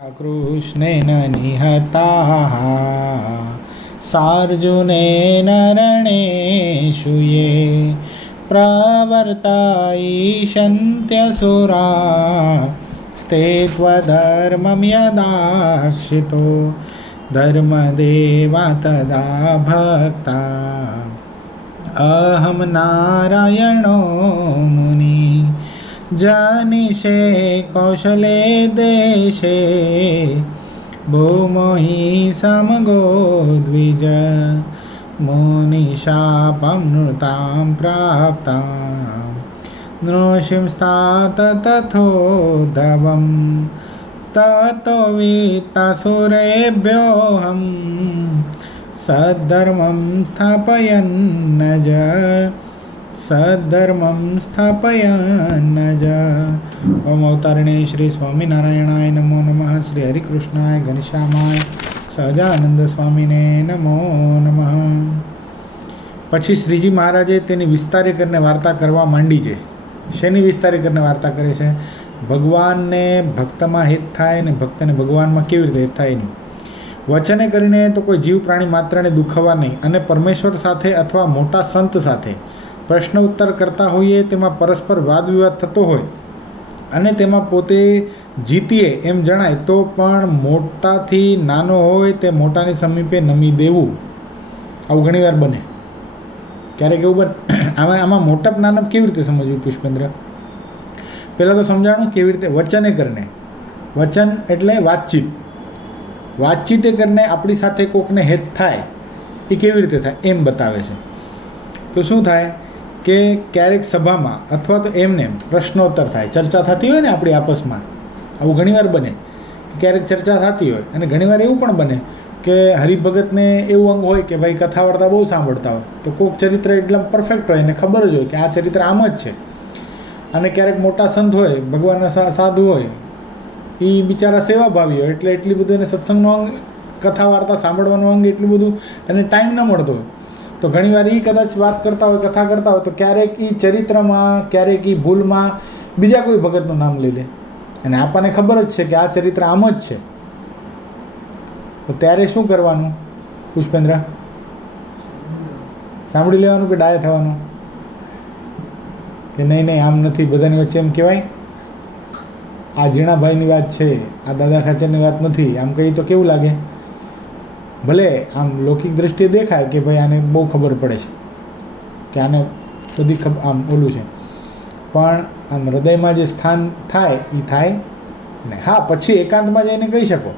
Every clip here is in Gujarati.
कृष्णेन निहताः सार्जुनेन रणेषु ये प्रवर्तयिष्यन्त्यसुरा स्ते त्वधर्मं यदाश्रितो धर्मदेवा तदा भक्ता अहं नारायणो मुनि जनिषे कौशले देशे भूमो हि समगो द्विज मुनिशापमृतां प्राप्ता नृसिंस्तात तथोद्धवं ततो वित्तासुरेभ्योऽहं सद्धर्मं स्थापयन्नज સદ્ધર્મં સ્થાપયન્ન જ. ઓમ અવતારણે શ્રી સ્વામિનારાયણાય નમો નમઃ. શ્રી હરિકૃષ્ણાય ઘનશ્યામાય સહજાનંદ સ્વામીને નમો નમઃ. પછી શ્રીજી મહારાજે તેની વિસ્તારી કરીને વાર્તા કરવા માંડી છે. શેની વિસ્તારી કરીને વાર્તા કરે છે? ભગવાનને ભક્તમાં હિત થાય ને ભક્તને ભગવાનમાં કેવી રીતે હિત થાય એનું વચને કરીને તો કોઈ જીવ પ્રાણી માત્રને દુખવા નહીં, અને પરમેશ્વર સાથે અથવા મોટા સંત સાથે પ્રશ્ન ઉત્તર કરતા હોઈએ, તેમાં પરસ્પર વાદ વિવાદ થતો હોય અને તેમાં પોતે જીતીએ એમ જણાય તો પણ મોટાથી નાનો હોય તે મોટાની સમીપે નમી દેવું. આવું ઘણીવાર બને. ક્યારેક એવું બને. આમાં મોટપ નાનપ કેવી રીતે સમજવું પુષ્પેન્દ્ર? પહેલાં તો સમજાણું કેવી રીતે. વચને કરીને, વચન એટલે વાતચીત. વાતચીતે કરીને આપણી સાથે કોકને હેત થાય એ કેવી રીતે થાય એમ બતાવે છે. તો શું થાય કે ક્યારેક સભામાં અથવા તો એમને પ્રશ્નોત્તર થાય, ચર્ચા થતી હોય ને આપણી આપસમાં. આવું ઘણીવાર બને કે ક્યારેક ચર્ચા થતી હોય, અને ઘણીવાર એવું પણ બને કે હરિભગતને એવું અંગ હોય કે ભાઈ કથા વાર્તા બહુ સાંભળતા હોય, તો કોઈક ચરિત્ર એકદમ પરફેક્ટ હોય એને ખબર જ હોય કે આ ચરિત્ર આમ જ છે. અને ક્યારેક મોટા સંત હોય, ભગવાનના સાધુ હોય, એ બિચારા સેવાભાવી હોય, એટલે એટલી બધું એને સત્સંગનો અંગ, કથા વાર્તા સાંભળવાનું અંગ એટલું બધું એને ટાઈમ ન મળતો હોય. તો ઘણીવાર એ કદાચ વાત કરતા હોય, કથા કરતા હોય, તો ક્યારેક એ ચરિત્રમાં, ક્યારેક એ ભૂલમાં બીજા કોઈ ભગતનું નામ લઈ લે, અને આપણને ખબર જ છે કે આ ચરિત્ર આમ જ છે. તો ત્યારે શું કરવાનું પુષ્પેન્દ્ર? સાંભળી લેવાનું કે ડાય થવાનું કે નહીં નહીં આમ નથી, બધાની વચ્ચે એમ કહેવાય આ જીણાભાઈની વાત છે, આ દાદા ખાચરની વાત નથી, આમ કહી તો કેવું લાગે? ભલે આમ લૌકિક દ્રષ્ટિએ દેખાય કે ભાઈ આને બહુ ખબર પડે છે, કે આને બધી આમ ઓલું છે, પણ આમ હૃદયમાં જે સ્થાન થાય એ થાય ને. હા, પછી એકાંતમાં જઈને કહી શકો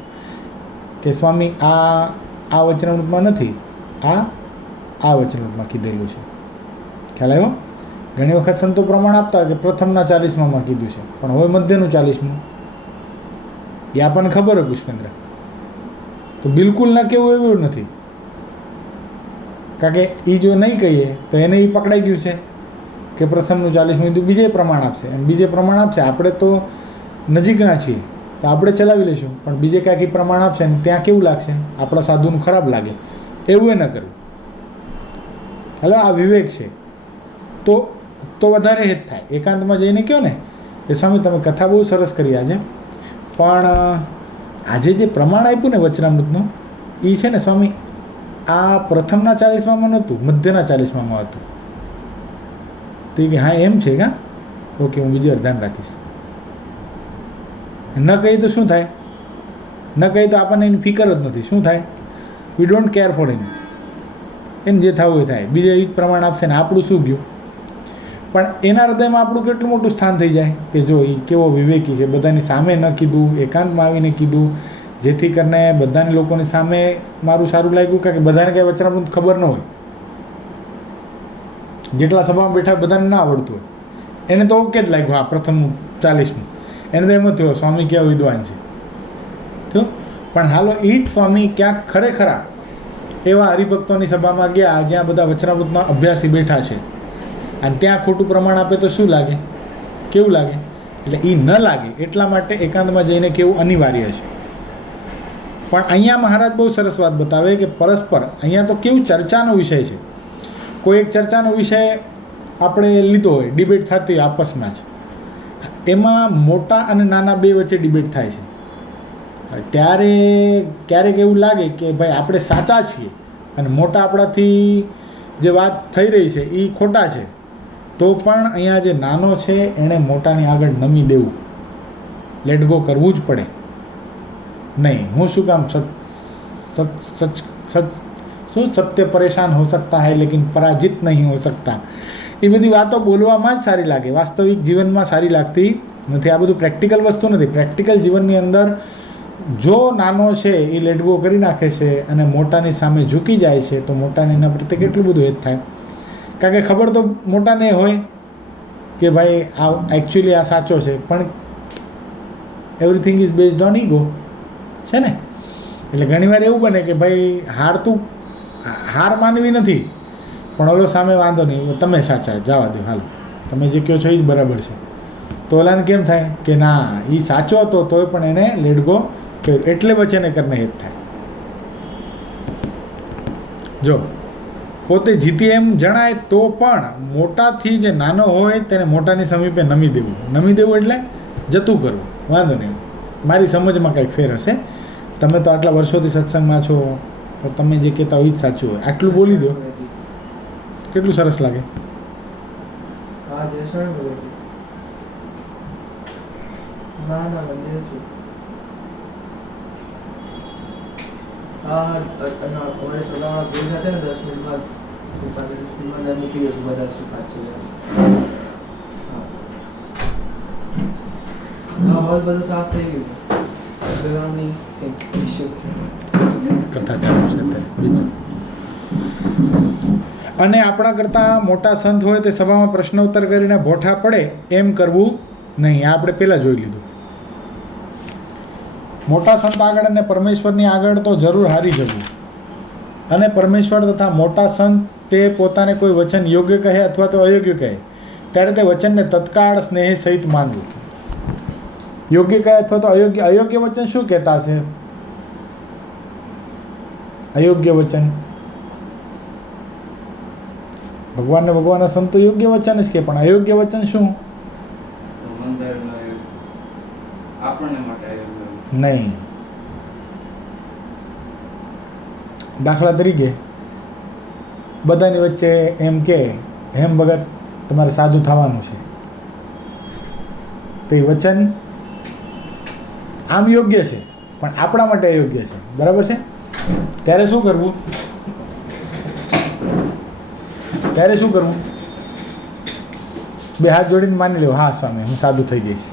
કે સ્વામી આ વચનામૃતમાં નથી, આ વચનામૃતમાં કીધેલું છે. ખ્યાલ આવ્યો? ઘણી વખત સંતો પ્રમાણ આપતા હોય કે પ્રથમના 40માં કીધું છે, પણ હવે મધ્યનું 40માં એ આપણને ખબર હોય પુષ્પેન્દ્ર. તો બિલકુલ ના કેવું એવું નથી, કારણ કે એ જો નહીં કહીએ તો એને એ પકડાઈ ગયું છે કે પ્રથમનું 40માં કીધું, બીજે પ્રમાણ આપશે, અને બીજે પ્રમાણ આપશે. આપણે તો નજીકના છીએ તો આપણે ચલાવી લઈશું, પણ બીજે ક્યાંક પ્રમાણ આપશે ને ત્યાં કેવું લાગશે? આપણા સાધુનું ખરાબ લાગે. એવું એ ન કરવું. હાલો, આ વિવેક છે તો વધારે હેત થાય. એકાંતમાં જઈને કહો ને કે સ્વામી તમે કથા બહુ સરસ કરી આજે, પણ આજે જે પ્રમાણ આપ્યું ને વચનામૃતનું એ છે ને સ્વામી આ પ્રથમના 40માં નહોતું, મધ્યના 40માં હતું. તો કે હા એમ છે કા, ઓકે હું બીજી વાર ધ્યાન રાખીશ. ન કહી તો શું થાય? ન કહી તો આપણને એની ફિકર જ નથી. શું થાય? વી ડોન્ટ કેર ફોર એમ. એને જે થવું એ થાય, બીજે એ જ પ્રમાણ આપશે ને આપણું શું ગયું? પણ એના હૃદયમાં આપણું કેટલું મોટું સ્થાન થઈ જાય કે જો એ કેવો વિવેકી છે, બધાની સામે ન કીધું, એકાંતમાં આવીને કીધું, જેથી કરીને બધાની લોકોની સામે મારું સારું લાગ્યું. કારણ કે બધાને કંઈ વચનામૃત ખબર ન હોય, જેટલા સભામાં બેઠા બધાને ના આવડતું હોય, એને તો ઓકે જ લાગ્યું આ પ્રથમનું 40માં. એને તો એમ જ થયો સ્વામી કેવા વિદ્વાન છે થયો. પણ હાલો એ જ સ્વામી ક્યાંક ખરેખરા એવા હરિભક્તોની સભામાં ગયા જ્યાં બધા વચનામૃતના અભ્યાસી બેઠા છે, અને ત્યાં ખોટું પ્રમાણ આપે તો શું લાગે? કેવું લાગે? એટલે એ ન લાગે એટલા માટે એકાંતમાં જઈને કેવું અનિવાર્ય છે. પણ અહીંયા મહારાજ બહુ સરસ વાત બતાવે કે પરસ્પર અહીંયા તો કેવું ચર્ચાનો વિષય છે. કોઈ એક ચર્ચાનો વિષય આપણે લીધો હોય, ડિબેટ થતી હોય આપસમાં જ, એમાં મોટા અને નાના બે વચ્ચે ડિબેટ થાય છે. ત્યારે ક્યારેક એવું લાગે કે ભાઈ આપણે સાચા છીએ અને મોટા આપણાથી જે વાત થઈ રહી છે એ ખોટા છે, તો પણ અહીંયા જે નાનો છે એણે મોટાની આગળ નમી દેવું, લેટ ગો કરવું જ પડે. નહીં, હું શું કામ શું સત્ય પરેશાન હો सकता है लेकिन पराजित नहीं हो सकता, એ બધી વાતો બોલવામાં જ સારી લાગે, વાસ્તવિક જીવનમાં સારી લાગતી નથી. આ બધું પ્રેક્ટિકલ વસ્તુ નથી. પ્રેક્ટિકલ જીવનની અંદર જો નાનો છે એ લેટ ગો કરી નાખે છે અને મોટાની સામે ઝૂકી જાય છે તો મોટાને એના પ્રત્યે કેટલું બધું હેત થાય. કારણ કે ખબર તો મોટાને હોય કે ભાઈ આ એકચ્યુઅલી આ સાચો છે, પણ everything is based on ego છે ને. એટલે ઘણીવાર એવું બને કે ભાઈ હાર માનવી નથી, પણ ઓલો સામે વાંધો નહીં, તમે સાચા, જવા દો, હાલો તમે જે કહો છો એ જ બરાબર છે. તો ઓલાને કેમ થાય કે ના એ સાચો હતો તોય પણ એને લેટ ગો કર્યું, એટલે વચ્ચેને કરને હેત થાય. જો પોતે જીતી એમ જણાય તો પણ મોટાથી જે નાનો હોય તેને મોટાની સમીપે નમી દેવું એટલે જતું કરવું, વાંધો નહીં, મારી સમજમાં કંઈક ફેર હશે, તમે તો આટલા વર્ષોથી સત્સંગમાં છો તો તમે જે કહેતા હોય એ જ સાચું હોય, આટલું બોલી દો. કેટલું સરસ લાગે. કથા ચાલુ છે બીજું. અને આપણા કરતાં મોટા સંત હોય તે સભામાં પ્રશ્નોત્તર કરીને ભોઠા પડે એમ કરવું નહીં. આ આપણે પહેલાં જોઈ લીધું. મોટા સંત આગળ અને પરમેશ્વરની આગળ તો જરૂર હારી જવું, અને પરમેશ્વર તથા મોટા સંત તે પોતાને કોઈ વચન યોગ્ય કહે અથવા તો અયોગ્ય કહે ત્યારે તે વચનને તત્કાળ સ્નેહ સહિત માનવું. યોગ્ય કહે અથવા તો અયોગ્ય વચન શું કહેતા હશે? અયોગ્ય વચન ભગવાનના સંતો યોગ્ય વચન જ કે, પણ અયોગ્ય વચન શું? નહીં. દાખલા તરીકે બધાની વચ્ચે એમ કે હેમ ભગત તમારે સાધુ થવાનું છે, તો એ વચન આમ યોગ્ય છે પણ આપણા માટે અયોગ્ય છે, બરાબર છે? ત્યારે શું કરવું? બે હાથ જોડીને માની લો, હા સ્વામી હું સાધુ થઈ જઈશ.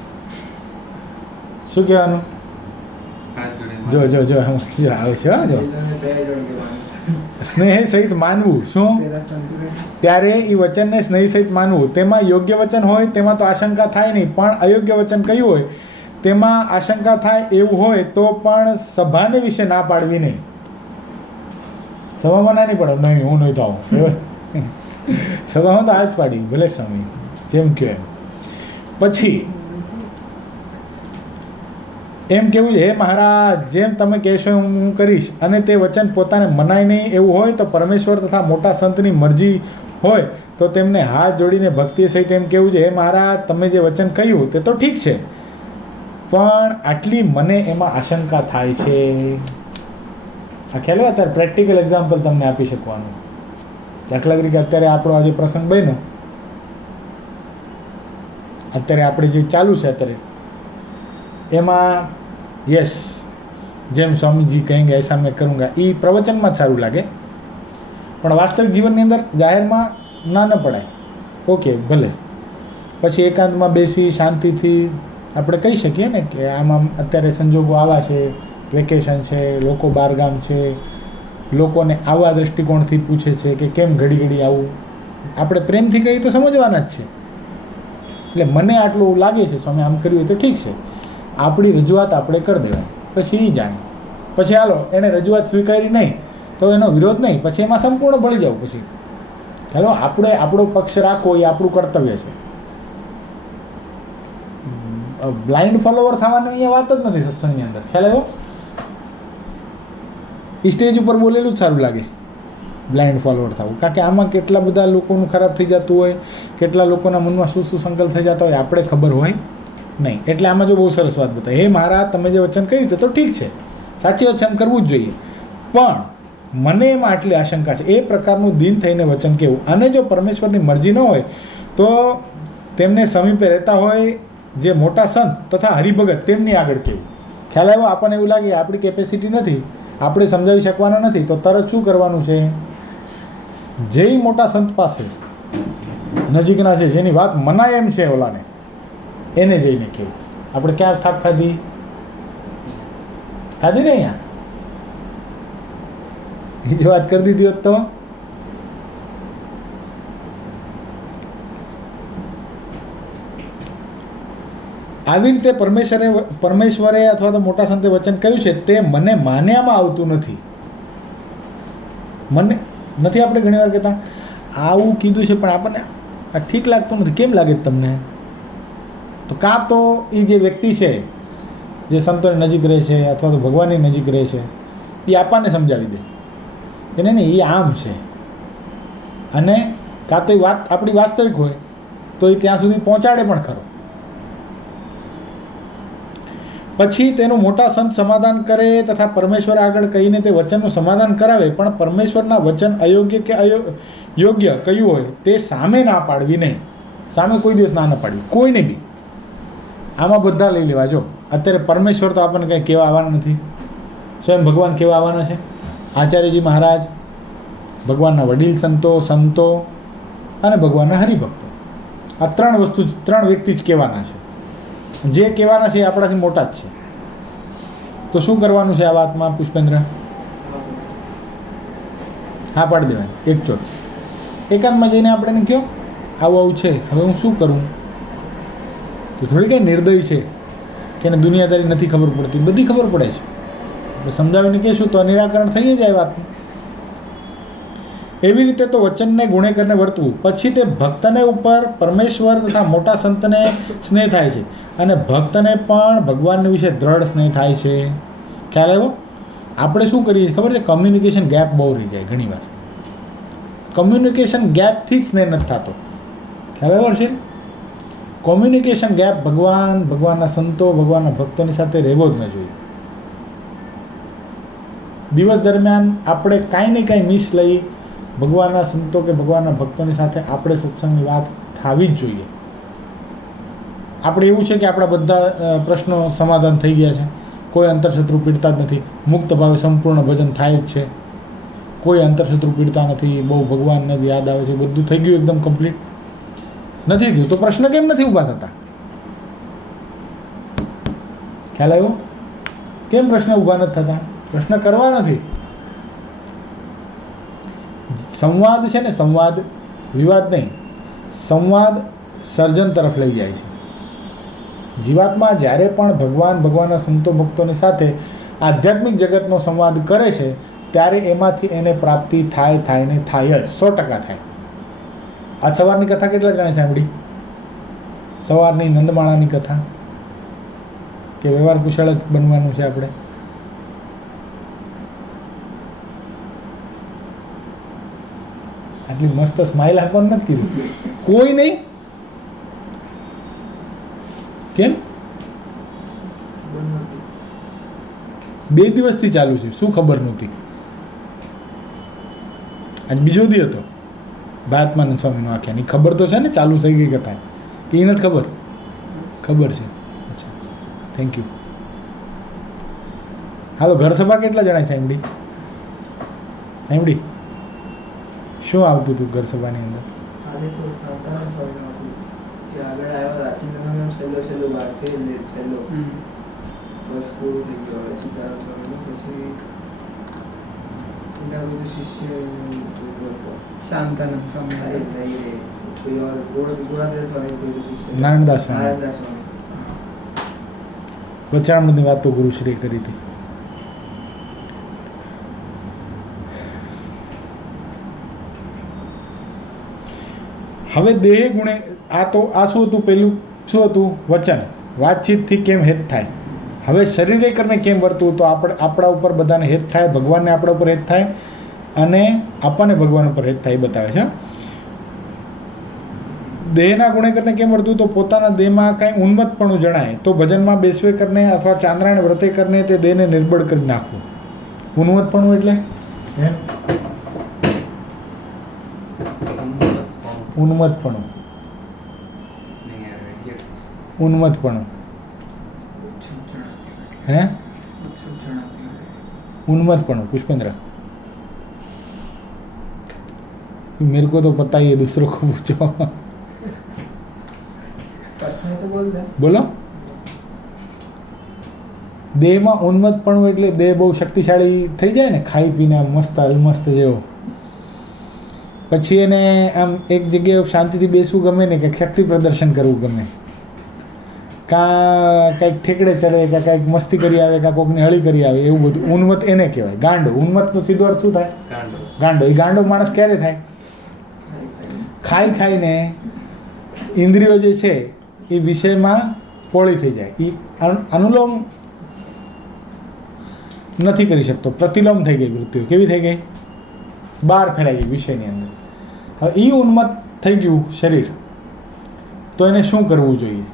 શું કહેવાનું? જો આવે છે, હા, જો સ્નેહ સહિત માનવું. શું? ત્યારે એ વચનને સ્નેહ સહિત માનવું. તેમાં યોગ્ય વચન હોય તેમાં તો આશંકા થાય નહીં, પણ અયોગ્ય વચન કયું હોય તેમાં આશંકા થાય એવું હોય તો પણ સભાને વિશે ના પાડવી નહીં. સભામાં ના નહીં પડે, નહીં હું નહીં થાઉં, સભામાં તો આ જ પાડી, ભલે સ્વામી જેમ કહો એમ. પછી એમ કેવું છે, હે મહારાજ જેમ તમે કહેશો હું કરીશ, અને તે વચન પોતાને મનાય નહીં એવું હોય તો પરમેશ્વર તથા મોટા સંતની મરજી હોય તો તેમને હાથ જોડીને ભક્તિ સહિત એમ કેવું છે, હે મહારાજ તમે જે વચન કહ્યું તે તો ઠીક છે, પણ આટલી મને એમાં આશંકા થાય છે. આ ખ્યાલ હોય અત્યારે પ્રેક્ટિકલ એક્ઝામ્પલ તમને આપી શકવાનું. દાખલા તરીકે અત્યારે આપણો આજે પ્રસંગ બન્યો, અત્યારે આપણે જે ચાલુ છે અત્યારે એમાં યસ જેમ સ્વામીજી કહેંગે એસા મેં કरूँगा એ પ્રવચનમાં જ સારું લાગે, પણ વાસ્તવિક જીવનની અંદર જાહેરમાં ના પડાય. ઓકે ભલે, પછી એકાંતમાં બેસી શાંતિથી આપણે કહી શકીએ ને કે આમાં અત્યારે સંજોગો આવા છે, વેકેશન છે, લોકો બહારગામ છે, લોકોને આવા દૃષ્ટિકોણથી પૂછે છે કે કેમ ઘડી આવું, આપણે પ્રેમથી કહીએ તો સમજવાના જ છે. એટલે મને આટલું લાગે છે સ્વામી આમ કર્યું હોય તો ઠીક છે, આપણી રજૂઆત આપણે કરી દેવાય, પછી એ જાણે. પછી હાલો એણે રજૂઆત સ્વીકારી નહીં તો એનો વિરોધ નહીં, પછી એમાં સંપૂર્ણ ભળી જાવ. પછી ચાલો આપણે આપણો પક્ષ રાખવો એ આપણું કર્તવ્ય છે. બ્લાઇન્ડ ફોલોવર થવાની અહીંયા વાત જ નથી સત્સંગની અંદર. ખ્યાલ આવ્યો? સ્ટેજ ઉપર બોલેલું જ સારું લાગે બ્લાઇન્ડ ફોલોવર થવું, કારણ કે આમાં કેટલા બધા લોકોનું ખરાબ થઈ જતું હોય, કેટલા લોકોના મનમાં શું સંકલ્પ થઈ જતા હોય આપણે ખબર હોય નહીં. એટલે આમાં જો બહુ સરસ વાત બતાવી, હે મહારાજ તમે જે વચન કહ્યું તે તો ઠીક છે, સાચી વચન કરવું જ જોઈએ, પણ મને એમાં આટલી આશંકા છે, એ પ્રકારનું દીન થઈને વચન કહેવું. અને જો પરમેશ્વરની મરજી ન હોય તો તેમને સમીપે રહેતા હોય જે મોટા સંત તથા હરિભગત તેમની આગળ કહેવું. ખ્યાલ આવ્યો? આપણને એવું લાગે આપણી કેપેસિટી નથી, આપણે સમજાવી શકવાના નથી, તો તરત શું કરવાનું છે? જે મોટા સંત પાસે નજીકના છે, જેની વાત મનાય એમ છે ઓલાને, એને જઈને કહેવું. આપણે ક્યાં થાપ ખાધી ને અહીંયા એ જ વાત કરી દીધી હોત તો આવી રીતે પરમેશ્વરે અથવા તો મોટા સંતે વચન કહ્યું છે તે મને માન્યામાં આવતું નથી. મને નથી આપણે ઘણી વાર કહેતા આવું કીધું છે પણ આપણને આ ઠીક લાગતું નથી. કેમ લાગે તમને? તો કાં તો એ જે વ્યક્તિ છે જે સંતોની નજીક રહે છે અથવા તો ભગવાનની નજીક રહે છે એ આપણને સમજાવી દે કે નહીં એ આમ છે, અને કાં તો એ વાત આપણી વાસ્તવિક હોય તો એ ત્યાં સુધી પહોંચાડે પણ ખરો. પછી તેનું મોટા સંત સમાધાન કરે તથા પરમેશ્વર આગળ કહીને તે વચનનું સમાધાન કરાવે, પણ પરમેશ્વરના વચન અયોગ્ય કે યોગ્ય કયું હોય તે સામે ના પાડવી નહીં. સામે કોઈ દિવસ ના પાડવી, કોઈને બી. આમાં બધા લઈ લેવા. જો અત્યારે પરમેશ્વર તો આપણને કંઈ કહેવા આવવાના નથી, સ્વયં ભગવાન કહેવા આવવાના છે. આચાર્યજી મહારાજ, ભગવાનના વડીલ સંતો અને ભગવાનના હરિભક્તો, આ ત્રણ વ્યક્તિ જ કહેવાના છે. જે કહેવાના છે એ આપણાથી મોટા જ છે. તો શું કરવાનું છે આ વાતમાં પુષ્પેન્દ્ર? હા પાડી દેવાની એક ચોટ. એકાંતમાં જઈને આપણે એને કહો આવું છે, હવે હું શું કરું? તો થોડી કંઈ નિર્દય છે કે એને દુનિયાદારી નથી ખબર પડતી, બધી ખબર પડે છે. આપણે સમજાવીને કહીશું તો નિરાકરણ થઈ જાય વાતનું. એવી રીતે તો વચનને ગુણે કરીને વર્તવું. પછી તે ભક્તને ઉપર પરમેશ્વર તથા મોટા સંતને સ્નેહ થાય છે, અને ભક્તને પણ ભગવાન વિશે દ્રઢ સ્નેહ થાય છે. ખ્યાલ આવ્યો? આપણે શું કરીએ છીએ ખબર છે? કમ્યુનિકેશન ગેપ બહુ રહી જાય ઘણીવાર. કમ્યુનિકેશન ગેપથી જ સ્નેહ નથી થતો. ખ્યાલ આવ્યો છે? કોમ્યુનિકેશન ગેપ ભગવાનના સંતો, ભગવાનના ભક્તોની સાથે રહેવો જ ન જોઈએ. દિવસ દરમિયાન આપણે કાંઈ ને કાંઈ મિસ લઈ ભગવાનના સંતો કે ભગવાનના ભક્તોની સાથે આપણે સત્સંગની વાત થવી જ જોઈએ. આપણે એવું છે કે આપણા બધા પ્રશ્નો સમાધાન થઈ ગયા છે, કોઈ અંતરશત્રુ પીડતા જ નથી, મુક્ત ભાવે સંપૂર્ણ ભજન થાય જ છે, કોઈ અંતરશત્રુ પીડતા નથી, બહુ ભગવાનને યાદ આવે છે, બધું થઈ ગયું એકદમ કમ્પ્લીટ નથી થયું, તો પ્રશ્ન કેમ નથી ઊભા થતા? ખ્યાલ આવ્યો? કેમ પ્રશ્ન ઊભા નથી થતા? પ્રશ્ન કરવા નથી. સંવાદ છે ને, સંવાદ, વિવાદ નહીં, સંવાદ સર્જન તરફ લઈ જાય છે. જીવાત્મા જ્યારે પણ ભગવાનના સંતો ભક્તોની સાથે આધ્યાત્મિક જગતનો સંવાદ કરે છે ત્યારે એમાંથી એને પ્રાપ્તિ થાય ને થાય જ, 100% થાય. આ સવારની કથા કેટલા જણાએ સાંભળી? સવારની નંદમાળાની કથા કે વ્યવહાર કુશળ જ બનવાનું છે આપણે. આટલી મસ્ત સ્માઇલ આપવાનું નથી કીધું કોઈ નહીં. કેમ? 2 દિવસથી ચાલુ છે, શું ખબર નહોતી? આજ બીજો દી હતો ભારતમાનંદ સ્વામીનો આખ્યાન. ખબર તો છે ને ચાલુ થઈ ગઈ કથા, કે એ નથી ખબર? ખબર છે. અચ્છા, થેન્ક યુ. હાલો, ઘર સભા કેટલા જણાય સાંભળી? શું આવતું હતું ઘર સભાની અંદર? શાંતાનંદ સ્વામી, નારાયણદાસ સ્વામી. વચાણની વાતો ગુરુશ્રી કરી હતી. હવે દેહ ગુણે આ શું હતું? પેલું શું હતું? વચન. વાતચીતથી કેમ હેત થાય. હવે શરીરે કરીને કેમ વર્તવું? તો આપણા ઉપર બધાને હેત થાય, ભગવાનને આપણા ઉપર હેત થાય, અને આપણને ભગવાન ઉપર હેત થાય એ બતાવે છે. દેહના ગુણે કરીને કેમ વર્તું? તો પોતાના દેહમાં કાંઈ ઉન્મત્તપણું જણાય તો ભજનમાં બેસવે કરીને અથવા ચાંદ્રાયણ વ્રતે કરીને તે દેહને નિર્બળ કરી નાખવું. ઉન્મત્તપણું એટલે ઉન્મત્તપણું ઉન્મત્તપણું હે उन्मत्तपणुं. पुष्पेंद्र, मेरे को तो पता ही है, दूसरों को पूछो. बोलो. દેહમાં ઉન્મત્તપણું એટલે દેહ બહુ શક્તિશાળી થઈ જાય ને, ખાઈ પીને મસ્ત અલમસ્ત જેવો. પછી એને આમ એક જગ્યાએ શાંતિથી બેસવું ગમે ને, કંઈક શક્તિ પ્રદર્શન કરવું ગમે, કાં કંઈક ઠેકડે ચડે, કાં કંઈક મસ્તી કરી આવે, કાં કોઈકને હળી કરી આવે, એવું બધું ઉન્મત્ત એને કહેવાય. ગાંડો. ઉન્મત્તનો સીધો અર્થ શું થાય? ગાંડો. એ ગાંડો માણસ ક્યારે થાય? ખાઈ ખાઈને ઇન્દ્રિયો જે છે એ વિષયમાં પોળી થઈ જાય. એ અનુલોમ નથી કરી શકતો, પ્રતિલોમ થઈ ગઈ વૃત્તિઓ. કેવી થઈ ગઈ? બહાર ફેલાઈ ગઈ વિષયની અંદર. હવે એ ઉન્મત્ત થઈ ગયું શરીર, તો એને શું કરવું જોઈએ?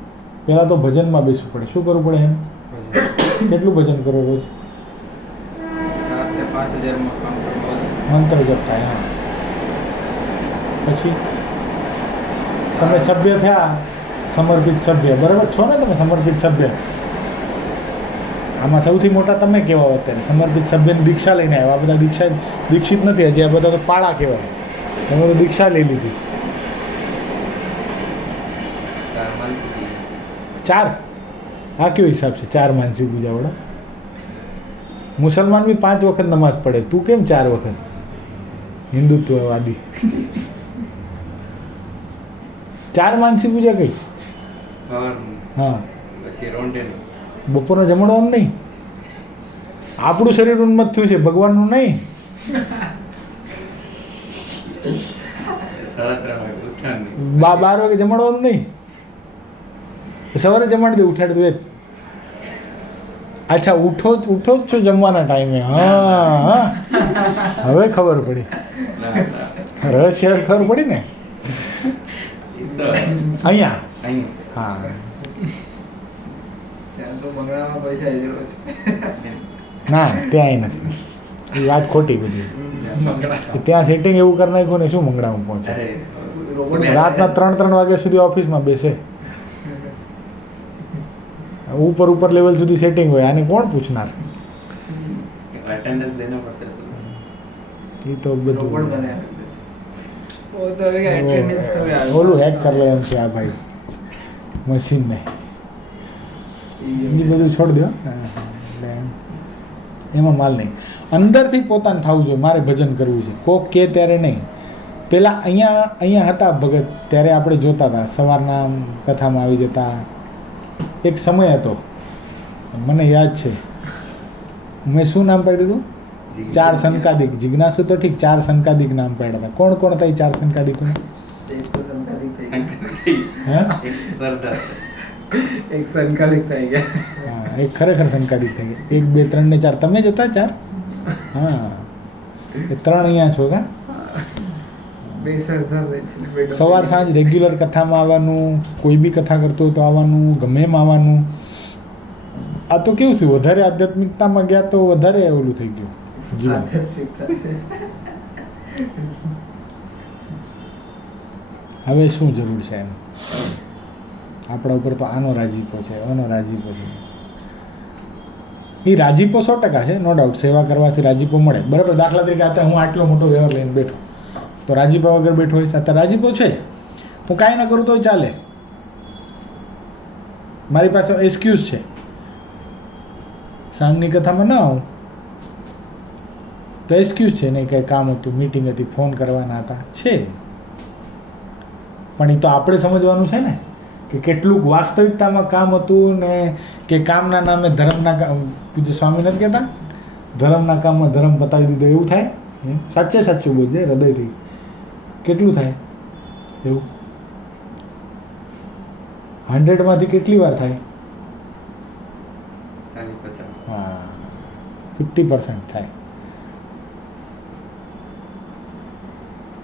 પહેલાં તો ભજનમાં બેસવું પડે. શું કરવું પડે એમ? કેટલું ભજન કરો રોજ? 5,000 મંત્ર જપ થાય. હા. પછી તમે સભ્ય થયા, સમર્પિત સભ્ય. બરાબર છો ને તમે? સમર્પિત સભ્ય. આમાં સૌથી મોટા તમે કહેવાય અત્યારે. સમર્પિત સભ્યની દીક્ષા લઈને આવ્યા. આ બધા દીક્ષિત નથી હજી, આ બધા તો પાળા કહેવાય. તમે તો દીક્ષા લઈ લીધી. 4? આ કયો હિસાબ છે 4 માનસી પૂજા વાળા? મુસલમાન બી 5 વખત નમાઝ પડે, તું કેમ 4 વખત? હિન્દુત્વવાદી. 4 માનસી પૂજા કઈ? હા, બપોરનો જમણવાનું નહીં. આપણું શરીર ઉન્મત્ત થયું છે, ભગવાનનું નહીં. 12 વાગે જમણવાનું નહીં. સવારે જમાડી દે, ઉઠાડી દે. અચ્છા, ઉઠો જ છો જમવાના ટાઈમે. હા, હવે ખબર પડી. રહસ્ય ખબર પડી ને. અહીંયા હા, ના ત્યાં નથી. એ વાત ખોટી બધી. ત્યાં સેટિંગ એવું કરી નાખ્યું ને, શું મંગળામાં પહોંચે? રાતના 3 વાગ્યા સુધી ઓફિસમાં બેસે. ઉપર લેવલ સુધી સેટિંગ હોય. આને કોણ પૂછનાર? એ તો બધું ઓલું હેક કરી લે એમ છે આ ભાઈ મશીનને. એ બધું છોડી દો. એટલે એમાં માલ નહીં. અંદરથી પોતાને થવું જોઈએ મારે ભજન કરવું છે. કોક કે ત્યારે નહીં. પહેલાં અહીંયા હતા ભગત, ત્યારે આપણે જોતા હતા. સવારના કથામાં આવી જતા. એક સમય હતો, મને યાદ છે. મેં શું નામ પાડ્યું હતું? 4 સંકાદિક. જિજ્ઞાસુ તો ઠીક, 4 સંકાદિક નામ પાડ્યા હતા. કોણ કોણ હતા એ 4 સંકાદિકો? એક સંકાલિક થઈ ગયા. હા, એક ખરેખર સંકાદિક થઈ ગયા. 1 2 3 ને 4 તમે જ હતા? 4? હા, એ 3 અહીંયા છો કા? સવાર સાંજ રેગ્યુલર કથામાં આવવાનું. કોઈ બી કથા કરતો હોય તો આવવાનું, ગમે એમ આવવાનું. આ તો કેવું થયું, વધારે આધ્યાત્મિકતામાં ગયા તો વધારે ઓલું થઈ ગયું જીવન. હવે શું જરૂર છે એમ? આપણા ઉપર તો આનો રાજીપો છે, આનો રાજીપો છે. એ રાજીપો 100% છે, નો ડાઉટ. સેવા કરવાથી રાજીપો મળે, બરાબર. દાખલા તરીકે અત્યારે હું આટલો મોટો વ્યવહાર લઈને બેઠો, તો રાજીપા વગર બેઠો હોય. અત્યારે રાજીપો છે જ. હું કાંઈ ના કરું તોય ચાલે. મારી પાસે એક્સક્યુઝ છે. સાંજની કથામાં ના આવું તો એક્સક્યુઝ છે. નહીં કંઈ કામ હતું, મીટિંગ હતી, ફોન કરવાના હતા, છે. પણ એ તો આપણે સમજવાનું છે ને કે કેટલુંક વાસ્તવિકતામાં કામ હતું ને, કે કામના નામે ધર્મના પૂજ્ય સ્વામી નથી કહેતા, ધર્મના કામમાં ધર્મ પતાવી દીધો. એવું થાય? સાચે સાચું બોલજે હૃદયથી. કેટલું થાય એવું? 100માંથી કેટલી વાર થાય? હા, 50% થાય.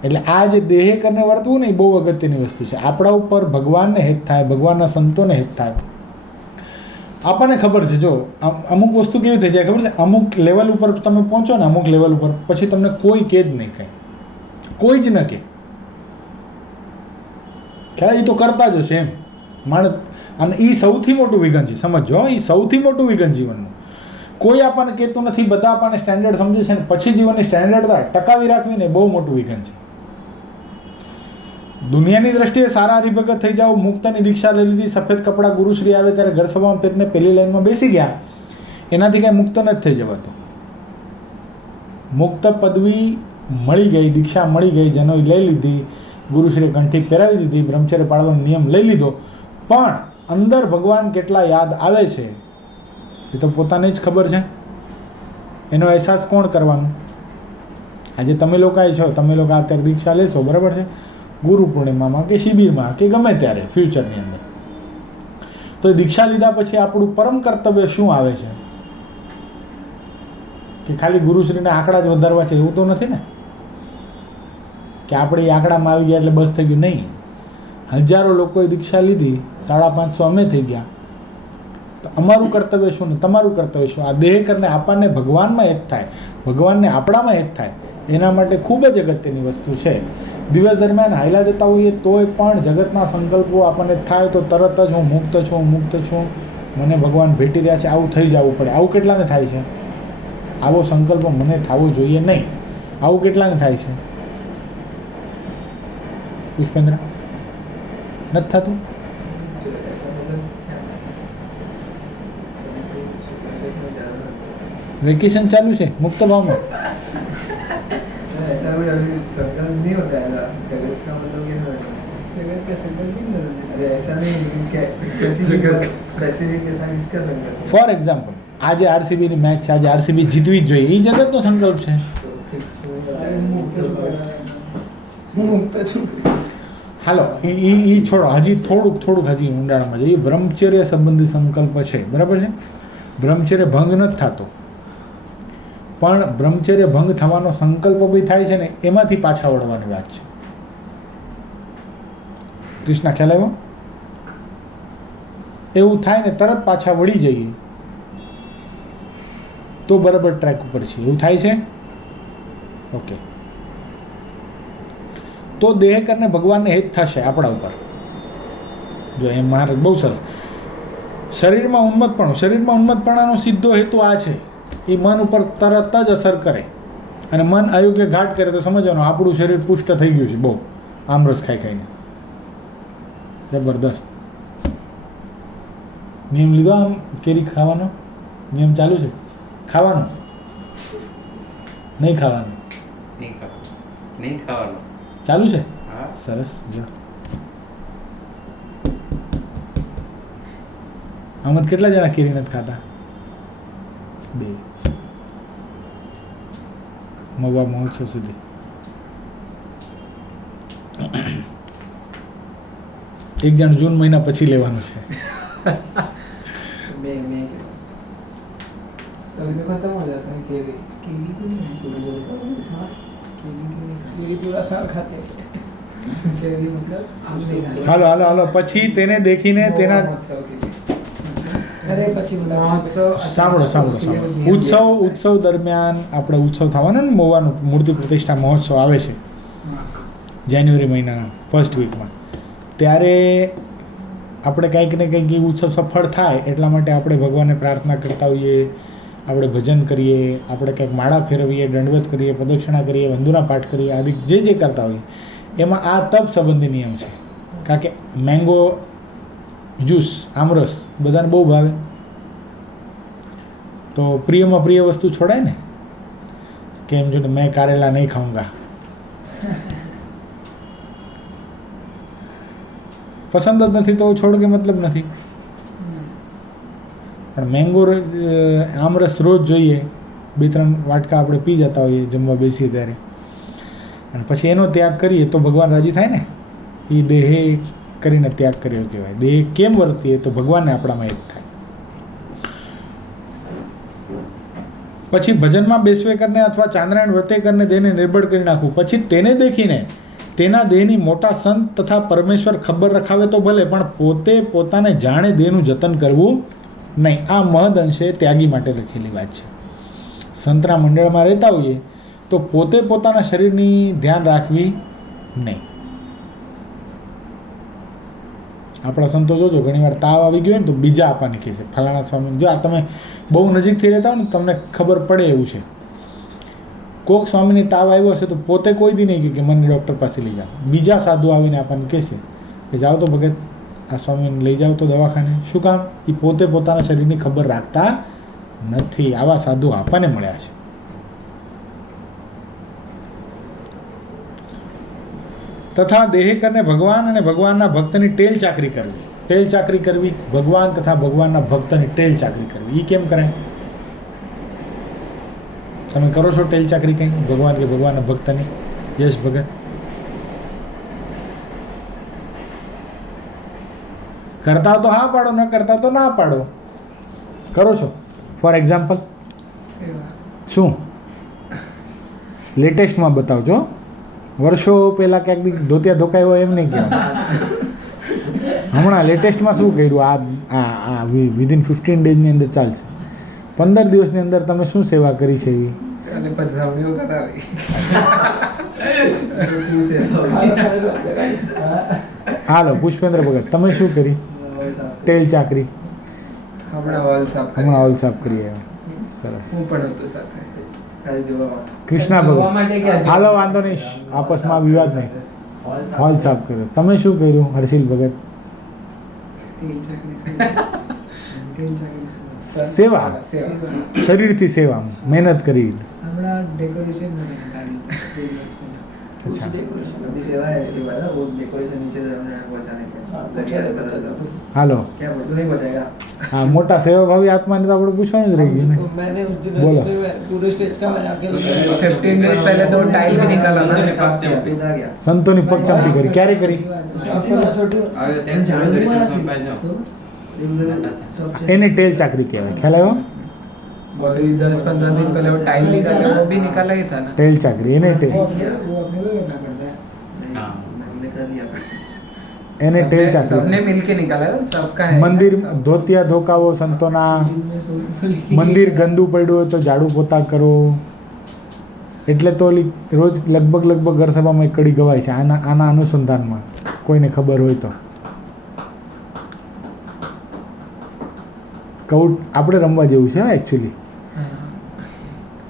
એટલે આ જે દેહ કરીને વર્તવું ને એ બહુ અગત્યની વસ્તુ છે. આપણા ઉપર ભગવાનને હેત થાય, ભગવાનના સંતોને હેત થાય. આપણને ખબર છે, જો અમુક વસ્તુ કેવી થઈ જાય ખબર છે, અમુક લેવલ ઉપર તમે પહોંચો ને, અમુક લેવલ ઉપર પછી તમને કોઈ કહે જ નહીં, કંઈ કોઈ જ ન કહે. ખ્યાલ, એ તો કરતા જ હશે એમ માણસ. અને એ સૌથી મોટું વિઘન છે, સમજો, એ સૌથી મોટું વિઘન જીવનનું. કોઈ આપણને કહેતું નથી, બધા આપણને સ્ટેન્ડર્ડ સમજે છે ને પછી જીવનની સ્ટેન્ડર્ડ ટકાવી રાખવી ને બહુ મોટું વિઘન છે. દુનિયાની દ્રષ્ટિએ સારા હરિભગત થઈ જાઓ, મુક્તની દીક્ષા લઈ લીધી, સફેદ કપડાં ગુરુશ્રી આવે ત્યારે ઘર સભામાં પહેરીને પહેલી લાઈનમાં બેસી ગયા, એનાથી કાંઈ મુક્ત નથી થઈ જવાતું. મુક્ત પદવી મળી ગઈ, દીક્ષા મળી ગઈ, જનોઈ લઈ લીધી, ગુરુશ્રી કંઠી પહેરાવી દીધી, બ્રહ્મચર્ય પાળવાનો નિયમ લઈ લીધો, પણ અંદર ભગવાન કેટલા યાદ આવે છે એ તો પોતાને જ ખબર છે. એનો અહેસાસ કોણ કરવાનું? આજે તમે લોકો છો, તમે લોકો અત્યારે દીક્ષા લેશો, બરાબર છે, ગુરુ પૂર્ણિમામાં કે શિબિરમાં કે ગમે ત્યારે ફ્યુચરની અંદર, તો દીક્ષા લીધા પછી આપણું પરમ કર્તવ્ય શું આવે છે કે ખાલી ગુરુશ્રીના આંકડા જ વધારવા છે એવું તો નથી ને, કે આપણે એ આંકડામાં આવી ગયા એટલે બસ થઈ ગયું. નહીં, હજારો લોકોએ દીક્ષા લીધી, 550 અમે થઈ ગયા, તો અમારું કર્તવ્ય શું ને તમારું કર્તવ્ય શું? આ દેહ કરીને આપણને ભગવાનમાં એક થાય, ભગવાનને આપણામાં એક થાય, એના માટે ખૂબ જ અગત્યની વસ્તુ છે. દિવસ દરમિયાન હાયલા જતા હોઈએ તોય પણ જગતના સંકલ્પો આપણને થાય તો તરત જ હું મુક્ત છું, મુક્ત છું, મને ભગવાન ભેટી રહ્યા છે, આવું થઈ જવું પડે. આવું કેટલાને થાય છે? આવો સંકલ્પ મને થવો જોઈએ નહીં, આવું કેટલાને થાય છે? પુષ્પેન્દ્ર, નથી થતું? વેકેશન ચાલુ છે મુક્ત ભાવમાં? ऐसा भी अभी संकल्प नहीं होता है ना, जगत का मतलब ये है, जगत का संकल्प नहीं होता. अरे ऐसा नहीं, लेकिन क्या स्पेसिफिक के साथ इसका संकल्प. ફોર એક્ઝામ્પલ, આજે આરસીબીની મેચ છે, આજે આરસીબી જીતવી જ જોઈએ, એ જગતનો સંકલ્પ છે. तो फिक्स मुक्त છું. હાલો, એ છોડો, હજી થોડુંક હજી ઊંડાણમાં જઈએ. બ્રહ્મચર્ય સંબંધી સંકલ્પ છે, બરાબર છે, બ્રહ્મચર્ય ભંગ નથી થતો, પણ બ્રહ્મચર્ય ભંગ થવાનો સંકલ્પ બી થાય છે ને, એમાંથી પાછા વળવાની વાત છે. કૃષ્ણ, ખ્યાલ આવ્યો? એવું થાય ને તરત પાછા વળી જઈએ તો બરાબર ટ્રેક ઉપર છે. એવું થાય છે? ઓકે. તો દેહ કરીને ભગવાનને હેત થશે આપણા ઉપર. જો એમ મારે બહુ સરસ. શરીરમાં ઉન્મત્તપણાનો સીધો હેતુ આ છે, એ મન ઉપર તરત જ અસર કરે, અને મન અયોગ્ય ઘાટ કરે તો સમજવાનું આપણું શરીર પુષ્ટ થઈ ગયું છે બહુ, આમરસ ખાઈને. જબરદસ્ત નિયમ લીધો, આમ કેરી ખાવાનો નિયમ ચાલુ છે. ખાવાનો નહીં ખાવાનું ચાલુ છે. સરસ. જો આમાં કેટલા જણા કેરી નથી ખાતા? 2. મહુવા મહોત્સવ સુધી. એક જણ જૂન મહિના પછી લેવાનું છે. मैं तभी तो खत्म हो जाता है केरी. केरी को नहीं केरी पूरा साल खाते हैं. केरी मतलब हम नहीं खाते. હાલો પછી તેને દેખીને તેના સાંભળો. ઉત્સવ દરમિયાન આપણે ઉત્સવ થવાનો ને, મહુવાનું મૂર્તિ પ્રતિષ્ઠા મહોત્સવ આવે છે જાન્યુઆરી મહિનાના ફર્સ્ટ વીકમાં, ત્યારે આપણે કંઈક ને કંઈક એ ઉત્સવ સફળ થાય એટલા માટે આપણે ભગવાનને પ્રાર્થના કરતા હોઈએ, આપણે ભજન કરીએ, આપણે કંઈક માળા ફેરવીએ, દંડવત કરીએ, પ્રદક્ષિણા કરીએ, વંદુના પાઠ કરીએ, આદિ જે કરતા હોઈએ, એમાં આ તપ સંબંધી નિયમ છે. કારણ કે મેંગો જ્યુસ, આમરસ બધાને બહુ ભાવે, તો પ્રિયમાં પ્રિય વસ્તુ છોડાય ને. કેમ જો મેં કારેલા નહીં ખાઉંગા, પસંદ જ નથી તો છોડ કે મતલબ નથી. પણ મેંગો આમરસ રોજ જોઈએ, 2-3 વાટકા આપણે પી જતા હોઈએ જમવા બેસીએ ત્યારે, અને પછી એનો ત્યાગ કરીએ તો ભગવાન રાજી થાય ને. એ દેહે કરીને ત્યાગ કર્યો કહેવાય. દેહ કેમ વર્તીએ તો ભગવાનને આપણામાં એક થાય. પછી ભજનમાં બેસવે કરીને અથવા ચાંદ્રાયણ વ્રતે કરીને દેહને નિર્બળ કરી નાખવું, પછી તેને દેખીને તેના દેહની મોટા સંત તથા પરમેશ્વર ખબર રખાવે તો ભલે, પણ પોતે પોતાને જાણે દેહનું જતન કરવું નહીં. આ મહદ અંશે ત્યાગી માટે લખેલી વાત છે. સંતના મંડળમાં રહેતા હોઈએ તો પોતે પોતાના શરીરની ધ્યાન રાખવી નહીં. આપણા સંતો જોજો ઘણીવાર તાવ આવી ગયો ને તો બીજા આપવાની કહેશે, ફલાણા સ્વામી. જો આ તમે બહુ નજીકથી રહેતા હોય ને તમને ખબર પડે એવું છે. કોક સ્વામીની તાવ આવ્યો હશે તો પોતે કોઈ દી નહીં કે મને ડૉક્ટર પાસે લઈ જાઓ, બીજા સાધુ આવીને આપણને કહેશે કે જાઓ તો ભગત આ સ્વામીને લઈ જાઓ તો દવાખાને. શું કામ? એ પોતે પોતાના શરીરની ખબર રાખતા નથી. આવા સાધુ આપણને મળ્યા છે. તથા દેહ કરીને ભગવાન અને ભગવાનના ભક્તની ટેલ ચાકરી કરવી. ટેલ ચાકરી કરવી, ભગવાન તથા ભગવાનના ભક્તની ટેલ ચાકરી કરવી. એ કેમ કરે? તમે કરો છો ટેલ ચાકરી કંઈ ભગવાન કે ભગવાનના ભક્તની? યશ ભગત કરતા તો હા પાડો, ન કરતા તો ના પાડો. કરો છો? ફોર એક્ઝામ્પલ શું? લેટેસ્ટમાં બતાવજો. વર્ષો પહેલાં ક્યાંક ધોતિયા ધોકાયો હોય એમ નહીં કહેવાય. હમણાં લેટેસ્ટમાં શું કર્યું? આ વિધિન 15 ડેઝની અંદર ચાલશે. 15 દિવસની અંદર તમે શું સેવા કરી છે એવી? હાલો પુષ્પેન્દ્ર ભગત, તમે શું કરી? ટેલ ચાકરી. હમણાં ઓલ સાફ કરી આવ્યા. સરસ. કૃષ્ણા ભગત, હાલો વાંધો નહીં, આપસમાં વિવાદ નહીં. હોલ સાફ કર્યો. તમે શું કર્યું હર્ષિલ ભગત? સેવા, શરીરથી સેવા, મહેનત કરી. अच्छा હાલો हाँ मोटा सेवा भावी आत्मा ने तो આપણે પૂછવાનું જ રહી ગયું ને. બોલો. पूरे स्टेज का मैंने अकेले 15 डेज पहले तो टाइल भी निकाला था, સંતોની પગચંપી કરી. ક્યારે કરી? એને ટેલ ચાકરી કહેવાય. ખ્યાલ આવ્યો? 10-15 दिन पहले वो टाइल निकाला, वो भी निकाला ही था ना. ટેલ ચાકરી એને ટેલ એને ટેલ ચાકરી. सबने मिलके निकाला, सबका है. મંદિર ધોતિયા ધોકાવો સંતોના. મંદિર ગંદુ પડ્યું હોય તો ઝાડુ પોતા કરો. એટલે તો રોજ લગભગ ઘર સભામાં એક કડી ગવાય છે આના અનુસંધાનમાં, કોઈને ખબર હોય તો. કહું આપણે રમવા જેવું છે એકચ્યુઅલી.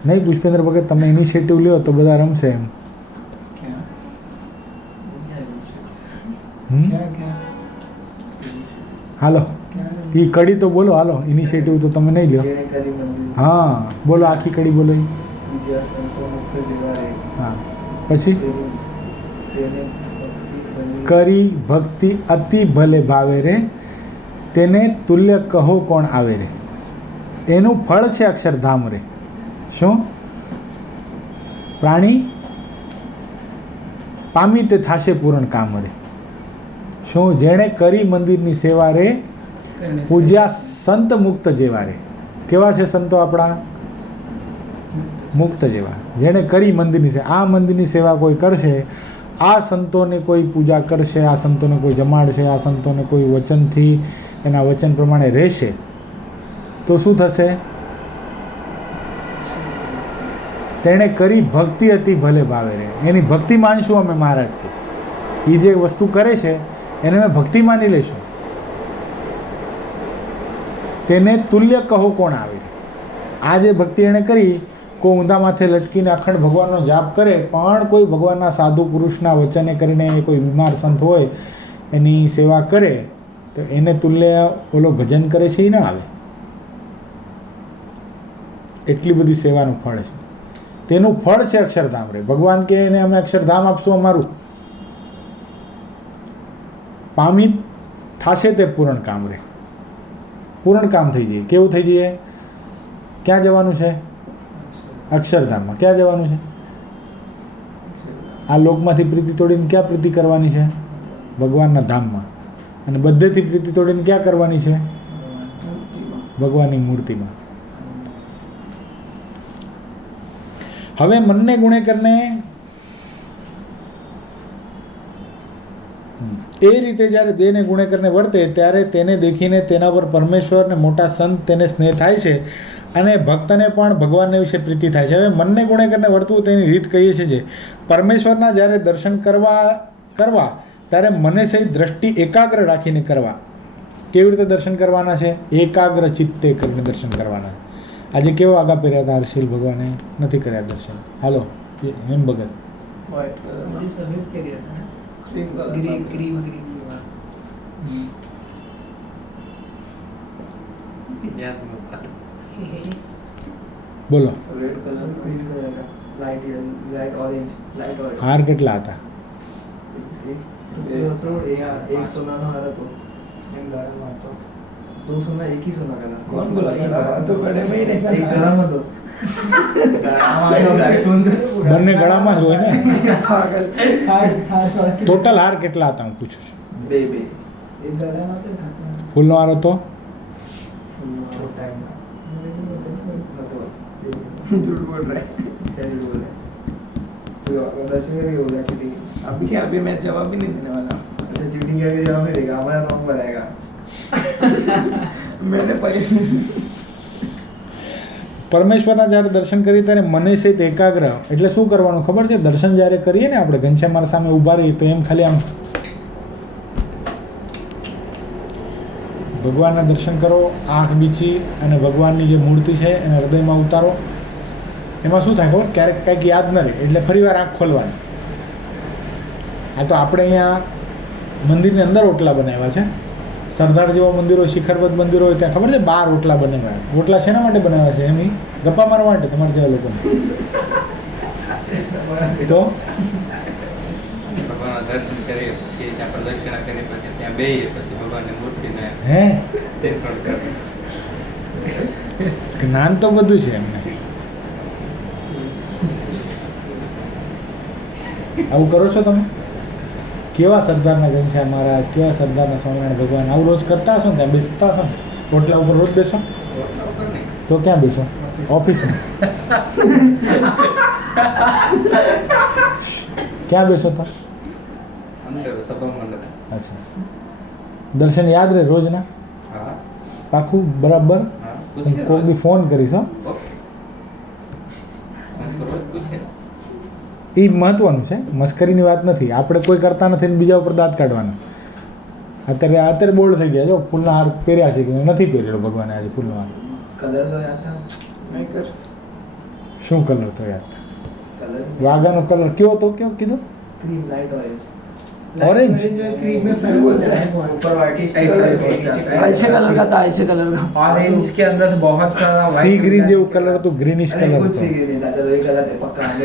નહીં પુષ્પેન્દ્ર ભગત, તમે ઇનિશિયેટિવ લ્યો તો બધા રમશે એમ. હાલો એ કડી તો બોલો. હાલો ઇનિશિયેટિવ તો તમે નહીં લ્યો. હા બોલો, આખી કડી બોલો. હા પછી કરી ભક્તિ અતિ ભલે ભાવે રે, તેને તુલ્ય કહો કોણ આવે રે. એનું ફળ છે અક્ષરધામ રે. શું? પ્રાણી પામી તે થાશે પૂરણ કામ રે. શું? જેણે કરી મંદિરની સેવા રે, પૂજ્યા સંત મુક્ત જેવા રે. કેવા છે સંતો આપણા? મુક્ત જેવા. જેણે કરી મંદિરની સેવા, આ મંદિરની સેવા કોઈ કરશે, આ સંતોને કોઈ પૂજા કરશે, આ સંતોને કોઈ જમાડશે, આ સંતોને કોઈ વચનથી એના વચન પ્રમાણે રહેશે, તો શું થશે? તેણે કરી ભક્તિ અતિ ભલે ભાવે રે. એની ભક્તિ માનશું અમે મહારાજ કે. એ જે વસ્તુ કરે છે એને અમે ભક્તિ માની લઈશું. તેને તુલ્ય કહો કોણ આવે રે. આ જે ભક્તિ એણે કરી, કોઈ ઊંધા માથે લટકીને અખંડ ભગવાનનો જાપ કરે, પણ કોઈ ભગવાનના સાધુ પુરુષના વચને કરીને કોઈ બીમાર સંત હોય એની સેવા કરે, તો એને તુલ્ય ઓલો ભજન કરે છે એ ના આવે. એટલી બધી સેવાનું ફળ છે. તેનું ફળ છે અક્ષરધામ રે. ભગવાન કે એને અમે અક્ષરધામ આપશું અમારું. પામી થાશે તે પૂરણ કામ રે. પૂરણ કામ થઈ જાય. કેવું થઈ જાય? ક્યાં જવાનું છે? અક્ષરધામમાં. ક્યાં જવાનું છે? આ લોકમાંથી પ્રીતિ તોડીને ક્યાં પ્રીતિ કરવાની છે? ભગવાનના ધામમાં. અને બધેથી પ્રીતિ તોડીને ક્યાં કરવાની છે? ભગવાનની મૂર્તિમાં. હવે મનને ગુણે કરને એ રીતે જ્યારે દેહને ગુણે કરીને વર્તે ત્યારે તેને દેખીને તેના પર પરમેશ્વર ને મોટા સંત તેને સ્નેહ થાય છે અને ભક્તને પણ ભગવાનને વિશે પ્રીતિ થાય છે. હવે મનને ગુણે કરીને વર્તવું તેની રીત કહીએ છીએ જે પરમેશ્વરના જ્યારે દર્શન કરવા ત્યારે મને સહિત દ્રષ્ટિ એકાગ્ર રાખીને કરવા. કેવી રીતે દર્શન કરવાના છે? એકાગ્ર ચિત્તે કરીને દર્શન કરવાના. આજે કેવો આગા પહેર્યા હતા હર્ષિલ ભગવાને? નથી કર્યા દર્શન. હાલો હેમ ભગત व्हाइट कलर मुझे सफेद के लिए था ना cream colour green cream green वाला બોલો. रेड कलर ग्रीन कलर का लाइट ऑरेंज હાર કેટલા હતા? एक तो एक सोना ना हरा तो एक गरम में तो दो सोना एक ही सोना का था. कौन बोला गरम? तो बड़े में ही नहीं एक गरम में तो બંને ગળામાં જ હોય ને. पागल ટોટલ હાર કેટલા હતા હું પૂછું છું? बे एक गला में से खाता है ફૂલનો હાર હતો? छोटा है तो झूठ बोल रहा है. क्या बोल रहे तो दस में भी होगा चीटिंग. अभी क्या? अभी मैं जवाब भी नहीं देने वाला. ऐसे चीटिंग करके जवाब नहीं देगा हमारा तो हमको बताएगा. मैंने पहले પરમેશ્વરના જ્યારે દર્શન કરીએ ત્યારે મને સહિત એકાગ્ર એટલે શું કરવાનું ખબર છે? દર્શન જ્યારે કરીએ ને આપણે ઘનશ્યામ સામે ઊભા રહીએ તો એમ ખાલી આમ ભગવાનના દર્શન કરો, આંખ બીચી અને ભગવાનની જે મૂર્તિ છે એને હૃદયમાં ઉતારો. એમાં શું થાય ખબર? ક્યારેક કંઈક યાદ ન રહે એટલે ફરીવાર આંખ ખોલવાની. આ તો આપણે અહીંયા મંદિરની અંદર ઓટલા બનાવ્યા છે. સરદાર જેવા મંદિરો, શિખરબદ્ધ મંદિરો હોય ત્યાં ખબર છે 12 ઓટલા બનાવ્યા. ઓટલા શેના માટે બનાવ્યા છે? એમ ગપ્પા મારવા માટે તમારા જેવા લોકોને. તો ભગવાનના દર્શન કરીએ પછી ત્યાં પ્રદક્ષિણા કરીએ પછી ત્યાં બેહીએ પછી ભગવાનની મૂર્તિને હે તેર્પણ કરીએ. જ્ઞાન તો બધું છે એમને. આવું કરો છો તમે? કેવા સરદારના ઘનશ્યામ મહારાજ, કેવા સરદારના સ્વામિનારાયણ ભગવાન આવું રોજ કરતા હશો ને? ત્યાં બેસતા હશો ને? ઓટલા ઉપર રોજ બેસો? ઓટલા ઉપર નહીં, તો ક્યાં બેસો? ઓફિસમાં. ક્યાં બેસો તા? અંદર સભા મંડપ. અચ્છા. દર્શન યાદ રહે રોજના? હા પાકું બરાબર? હા પૂછે કોઈ બી ફોન કરીશ હો. ઓકે સંસ્કૃત રોજ પૂછે. એ મહત્વનું છે, મસ્કરીની વાત નથી. આપણે કોઈ કરતા નથી ને બીજા ઉપર દાંત કાઢવાના. અત્યારે બોલ્ડ થઈ ગયા. જો ફૂલના હાર પહેર્યા છે કે નથી પહેરેલો ભગવાને આજે ફૂલનો હાર? कलर तो याद था नहीं कर. શું કલર તો યાદ? कलर વાઘાનો કલર કયો હતો? કયો કીધો? Cream light orange orange? Cream में फैल होता है ऊपर वाइट ऐसा होता है। ऐसे कलर का था, ऐसे कलर का. ऑरेंज के अंदर से बहुत सारा સી white ગ્રીન જેવું કલર હતું, ગ્રીનિશ अरे કલર कुछ હતો. सी नहीं था चलो ये गलत है पक्का 100%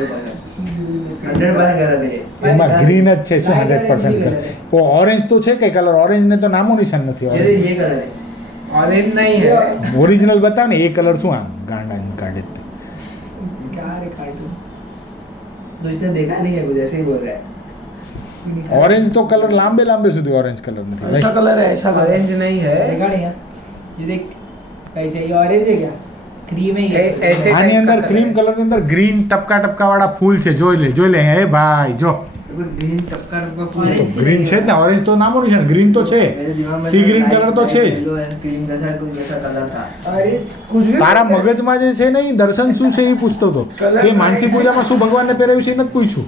गलत है એમાં ગ્રીન જ છે શું? 100% કલર. ઓ ઓરેન્જ તો છે કે કલર? ઓરેન્જને તો નામો નિશાન નથી. ये कलर है ऑरेंज नहीं है ઓરિજિનલ બતાવ ને. એ કલર શું આમ ગાંડા કાઢે તે? क्या रे कार्टून तो इसने देखा नहीं है कुछ ऐसे ही बोल रहा है ઓરેન્જ તો કલર લાંબે સુધી ઓરેન્જ કલર નથી ऐसा ભાઈ. कलर है, ऐसा कलर. ऑरेंज नहीं है देखा नहीं यार ये देख कैसे ये ऑरेंज है क्या क्रीम है ये ऐसे આની टाइप અંદર का ક્રીમ कलर કલરની અંદર ગ્રીન ટપકા વાળા ફૂલ છે. જોઈ લે. હે ભાઈ જો ग्रीन टपका टपका फूल Orange તો ગ્રીન છે જ ને. ઓરેન્જ તો નામો છે ને. ગ્રીન તો છે. मेरे दिमाग में સી ગ્રીન કલર તો છે જ. क्रीम जैसा कुछ जैसा कलर था ऑरेंज कुछ भी તારા મગજમાં જે છે ને એ દર્શન શું છે એ પૂછતો હતો. કલર કે માનસી પૂજામાં શું ભગવાનને પહેરાવ્યું છે એ નથી પૂછ્યું.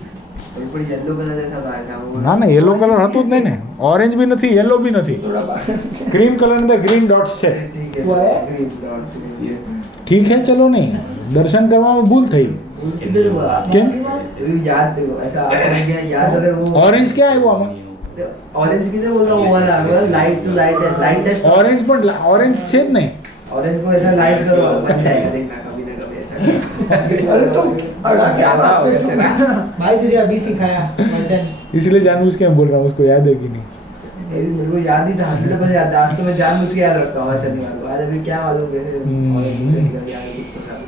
ऊपर येलो कलर जैसा था वो ના યલો કલર હતું જ નહીં ને. ઓરેન્જ બી નથી, યલો બી નથી. थोड़ा बाहर. ક્રીમ કલર અંદર ગ્રીન ડોટ્સ છે. ठीक वो है? है ग्रीन डॉट्स ये ઠીક હે ચલો નહીં. દર્શન કરવામાં ભૂલ થઈ. किधर हुआ કેમ? याद देखो ऐसा आपने क्या याद अगर वो ઓરેન્જ ક્યાં આવ્યો આમાં? ऑरेंज किधर बोल रहा हूँ वो वाला light to light test orange પણ ઓરેન્જ છે જ નહીં. ऑरेंज को ऐसा लाइट करो बन जाएगा देखना कभी ना कभी ऐसा अरे तो ज्यादा हो गए थे ना भाई तुझे अभी सिखाया वचन इसलिए जानबूझ के मैं बोल रहा हूँ. उसको याद है कि नहीं? मेरे को याद ही था अभी तो मुझे याद था आज तो मैं जानबूझ के याद रखता हूँ शनिवार को आज अभी क्या मालूम कैसे ऑरेंज मुझे निकल गया कुछ तो था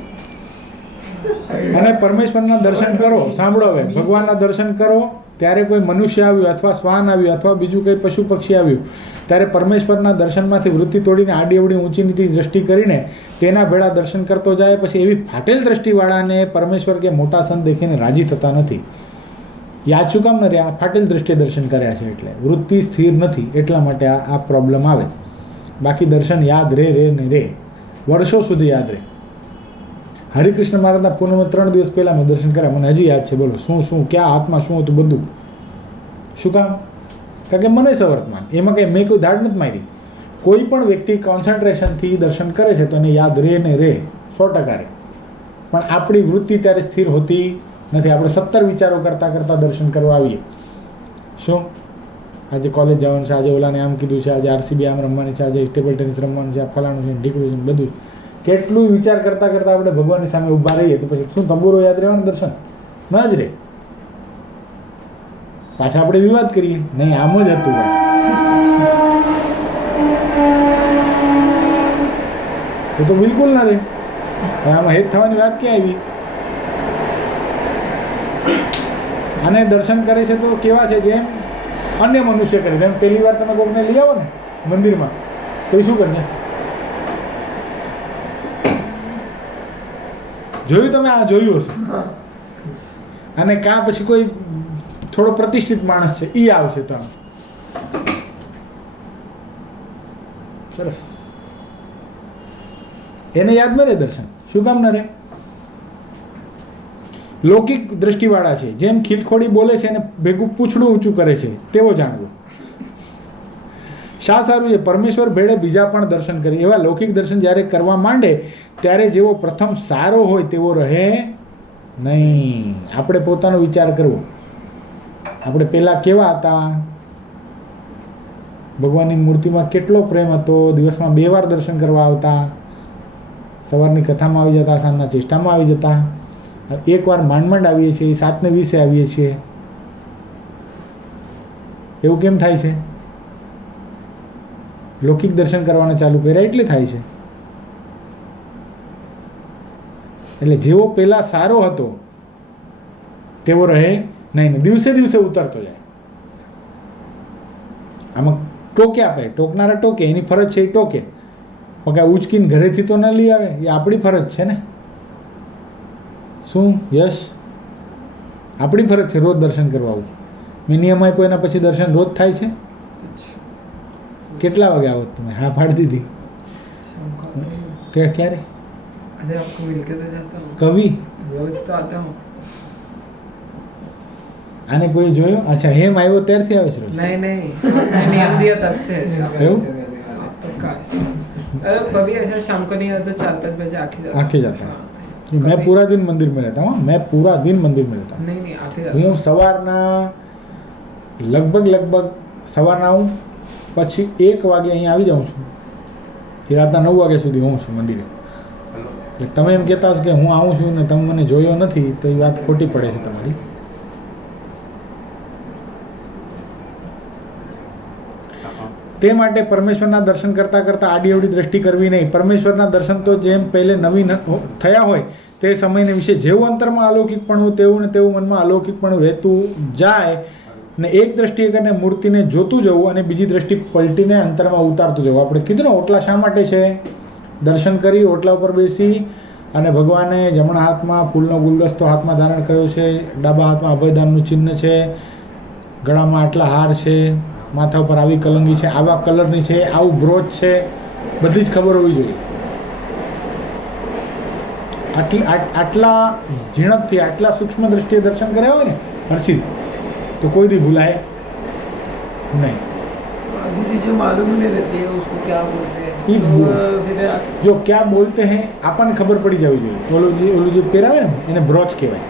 અને પરમેશ્વરના દર્શન કરો. સાંભળો હવે, ભગવાનના દર્શન કરો ત્યારે કોઈ મનુષ્ય આવ્યું અથવા શ્વાન આવ્યું અથવા બીજું કંઈ પશુ પક્ષી આવ્યું ત્યારે પરમેશ્વરના દર્શનમાંથી વૃત્તિ તોડીને આડી અવડી ઊંચી નીચી દ્રષ્ટિ કરીને તેના ભેળા દર્શન કરતો જાય. પછી એવી ફાટેલ દ્રષ્ટિવાળાને પરમેશ્વર કે મોટા સંત દેખીને રાજી થતા નથી. યાદ શું કામ ન રહ્યા? ફાટેલ દ્રષ્ટિએ દર્શન કર્યા છે એટલે વૃત્તિ સ્થિર નથી, એટલા માટે આ પ્રોબ્લેમ આવે. બાકી દર્શન યાદ રે ને રે, વર્ષો સુધી યાદ રહે. હરિકૃષ્ણ મહારાજના પૂનમ 3 દિવસ પહેલાં મેં દર્શન કર્યા, મને હજી યાદ છે. બોલો શું ક્યાં હાથમાં શું હતું બધું. શું કામ? કારણ કે મને સવર્તમાન, એમાં કંઈ મેં કોઈ ધાડ નથી મારી. કોઈ પણ વ્યક્તિ કોન્સન્ટ્રેશનથી દર્શન કરે છે તો એને યાદ રહે ને રહે, 100% રહે. પણ આપણી વૃત્તિ ત્યારે સ્થિર હોતી નથી. આપણે 17 વિચારો કરતાં દર્શન કરવા આવીએ. શું આજે કોલેજ જવાનું છે, આજે ઓલાને આમ કીધું છે, આજે RCB આમ રમવાની છે, આજે ટેબલ ટેનિસ રમવાનું છે, આ ફલાણું છે, ઢીકડું છે, બધું કેટલું વિચાર કરતાં આપણે ભગવાનની સામે ઊભા રહીએ તો પછી શું તંબુરો યાદ રહેવાનું? દર્શન ન જ રહે. પાછા આપણે વિવાદ કરીએ, નહીં આમ જ હતું તો બિલકુલ ના રહે. આમાં હેત થવાની વાત ક્યાં આવી? અને દર્શન કરે છે તો કેવા છે? જેમ અન્ય મનુષ્ય કરે. જેમ પહેલી વાર તમે કોઈને લઈ આવો ને મંદિરમાં તો એ શું કરશે? જોયું તમે? આ જોયું હશે. અને કાં પછી કોઈ થોડો પ્રતિષ્ઠિત માણસ છે એ આવશે તો આમ સરસ, એને યાદ ન રહે દર્શન. શું કામ ન રહે? લૌકિક દ્રષ્ટિવાળા છે, જેમ ખીલખોડી બોલે છે અને ભેગું પૂછડું ઊંચું કરે છે તેવો જાણવું. શા સારું છે? પરમેશ્વર ભેળે બીજા પણ દર્શન કરે. એવા લૌકિક દર્શન જ્યારે કરવા માંડે ત્યારે જેવો પ્રથમ સારો હોય તેવો રહે નહીં. આપણે પોતાનો વિચાર કરવો. આપણે પહેલાં કેવા હતા? ભગવાનની મૂર્તિમાં કેટલો પ્રેમ હતો. દિવસમાં 2 વાર દર્શન કરવા આવતા. સવારની કથામાં આવી જતા, સાંજના ચેષ્ટામાં આવી જતા. 1 વાર માંડ આવીએ છીએ, 7:20 આવીએ છીએ. એવું કેમ થાય છે? લૌકિક દર્શન કરવાના ચાલુ કર્યા એટલે થાય છે. એટલે જેવો પહેલાં સારો હતો તેવો રહે નહીં, દિવસે દિવસે ઉતરતો જાય. આમાં ટોકે આપણે, ટોકનારા ટોકે, એની ફરજ છે એ ટોકે. પણ કાંઈ ઉચકીને ઘરેથી તો ન લઈ આવે, એ આપણી ફરજ છે ને. શું યશ? આપણી ફરજ છે રોજ દર્શન કરવા આવું. મેં નિયમ આપ્યો એના પછી દર્શન રોજ થાય છે. કેટલા વાગે આવો તમે? હા પાડી દીધી. ક્યારે? अरे आपको मिलकर तो जाता हूँ, કવિ रोज तो आता हूँ. આને કોઈ જોયો? અચ્છા, હેમ આવ્યો ત્યારથી આવે છે રોજ? नहीं मैंने नियम दिया तब से ऐसा. पक्का ऐसा. अरे कभी ऐसा शाम को नहीं आता तो 4-5 बजे आके जाता. मैं पूरा दिन मंदिर में रहता हूँ. मैं पूरा दिन मंदिर में रहता हूँ. नहीं आके जाता. હું સવારના લગભગ સવારના આવું, પછી 1 વાગે અહીંયા આવી જાઉં છું. એ રાતના 9 વાગ્યા સુધી હું છું મંદિરે. એટલે તમે એમ કહેતા હશો કે હું આવું છું ને તમે મને જોયો નથી, તો એ વાત ખોટી પડે છે તમારી. તે માટે પરમેશ્વરના દર્શન કરતાં આડી અવડી દ્રષ્ટિ કરવી નહીં. પરમેશ્વરના દર્શન તો જેમ પહેલે નવી થયા હોય તે સમયને વિશે જેવું અંતરમાં અલૌકિકપણું તેવું ને તેવું મનમાં અલૌકિકપણું રહેતું જાય ને એક દ્રષ્ટિએ કરીને મૂર્તિને જોતું જવું અને બીજી દ્રષ્ટિ પલટીને અંતરમાં ઉતારતું જવું. આપણે કીધું ને ઓટલા શા માટે છે? દર્શન કરી ઓટલા ઉપર બેસી અને ભગવાને જમણા હાથમાં ફૂલનો ગુલદસ્તો હાથમાં ધારણ કર્યો છે, ડાબા હાથમાં અભયદાનનું ચિહ્ન છે, ગળામાં આટલા હાર છે, માથા ઉપર આવી કલંગી છે, આવા કલરની છે, આવું બ્રોચ છે, બધી જ ખબર હોવી જોઈએ. આટલા ઝીણપથી આટલા સૂક્ષ્મ દ્રષ્ટિએ દર્શન કર્યા હોય ને હર્ષિત, તો કોઈ દી ભૂલાય નહીં. दीदी जो मालूम नहीं रहती है उसको क्या बोलते हैं, ये तो बोल- फिर જો ક્યાં બોલતે હે આપણને ખબર પડી જવી જોઈએ. ઓલું જે પહેરાવે ને એને બ્રોચ કહેવાય.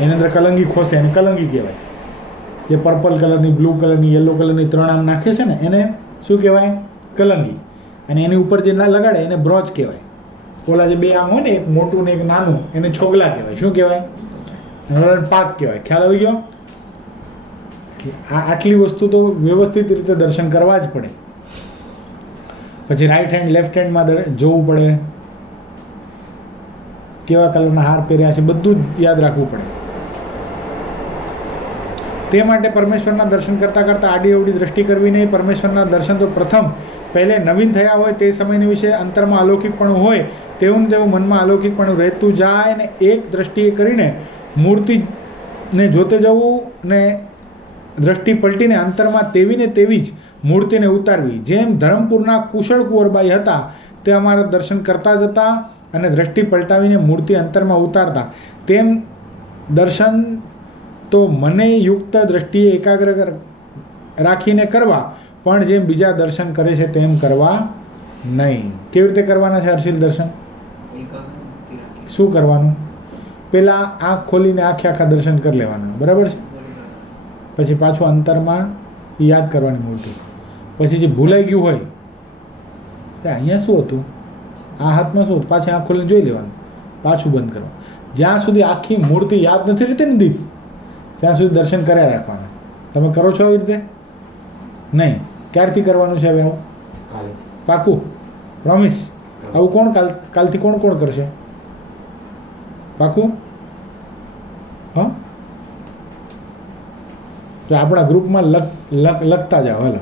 એની અંદર કલંગી ખોસે એને કલંગી કહેવાય. જે પર્પલ કલરની, બ્લુ કલરની, યલો કલરની 3 આમ નાખે છે ને એને શું કહેવાય? કલંગી. અને એની ઉપર જે ના લગાડે એને બ્રોચ કહેવાય. ઓલા જે 2 આમ હોય ને, એક મોટું ને એક નાનું, એને છોગલા કહેવાય. શું કહેવાય? પાક કહેવાય. ખ્યાલ આવી ગયો? આટલી વસ્તુ તો વ્યવસ્થિત રીતે દર્શન કરવા જ પડે. પછી રાઈટ હેન્ડ લેફ્ટ હેન્ડમાં જોવું પડે, કેવા કલરના હાર પહેર્યા છે બધું જ યાદ રાખવું પડે. તે માટે પરમેશ્વરના દર્શન કરતાં કરતાં આડી અવડી દ્રષ્ટિ કરવી નહીં. પરમેશ્વરના દર્શન તો પ્રથમ પહેલે નવીન થયા હોય તે સમયની વિશે અંતરમાં અલૌકિકપણું હોય તેવું ને તેવું મનમાં અલૌકિકપણું રહેતું જાય ને એક દ્રષ્ટિએ કરીને મૂર્તિને જોતે જવું ને દ્રષ્ટિ પલટીને અંતરમાં તેવી ને તેવી જ મૂર્તિને ઉતારવી. જેમ ધરમપુરના કુશળ કુંવરબાઈ હતા તે અમારા દર્શન કરતા જ હતા અને દ્રષ્ટિ પલટાવીને મૂર્તિ અંતરમાં ઉતારતા, તેમ દર્શન તો મને યુક્ત દ્રષ્ટિએ એકાગ્ર રાખીને કરવા, પણ જેમ બીજા દર્શન કરે છે તેમ કરવા નહીં. કેવી રીતે કરવાના છે હર્ષિલ દર્શન? શું કરવાનું? પહેલાં આંખ ખોલીને આખા દર્શન કરી લેવાના, બરાબર છે? પછી પાછું અંતરમાં યાદ કરવાની મૂર્તિ. પછી જે ભૂલાઈ ગયું હોય કે અહીંયા શું હતું, આ હાથમાં શું હતું, પાછી આંખ ખોલીને જોઈ લેવાનું, પાછું બંધ કરવાનું. જ્યાં સુધી આખી મૂર્તિ યાદ નથી રહેતી ને દીપ, ત્યાં સુધી દર્શન કર્યા રાખવાના. તમે કરો છો આવી રીતે? નહીં. ક્યારથી કરવાનું છે હવે આવું? પાકું? પ્રોમિસ? આવું કોણ કાલથી કોણ કરશે? પાકું? હા, તો આપણા ગ્રુપમાં લખતા જાઓ હાલો,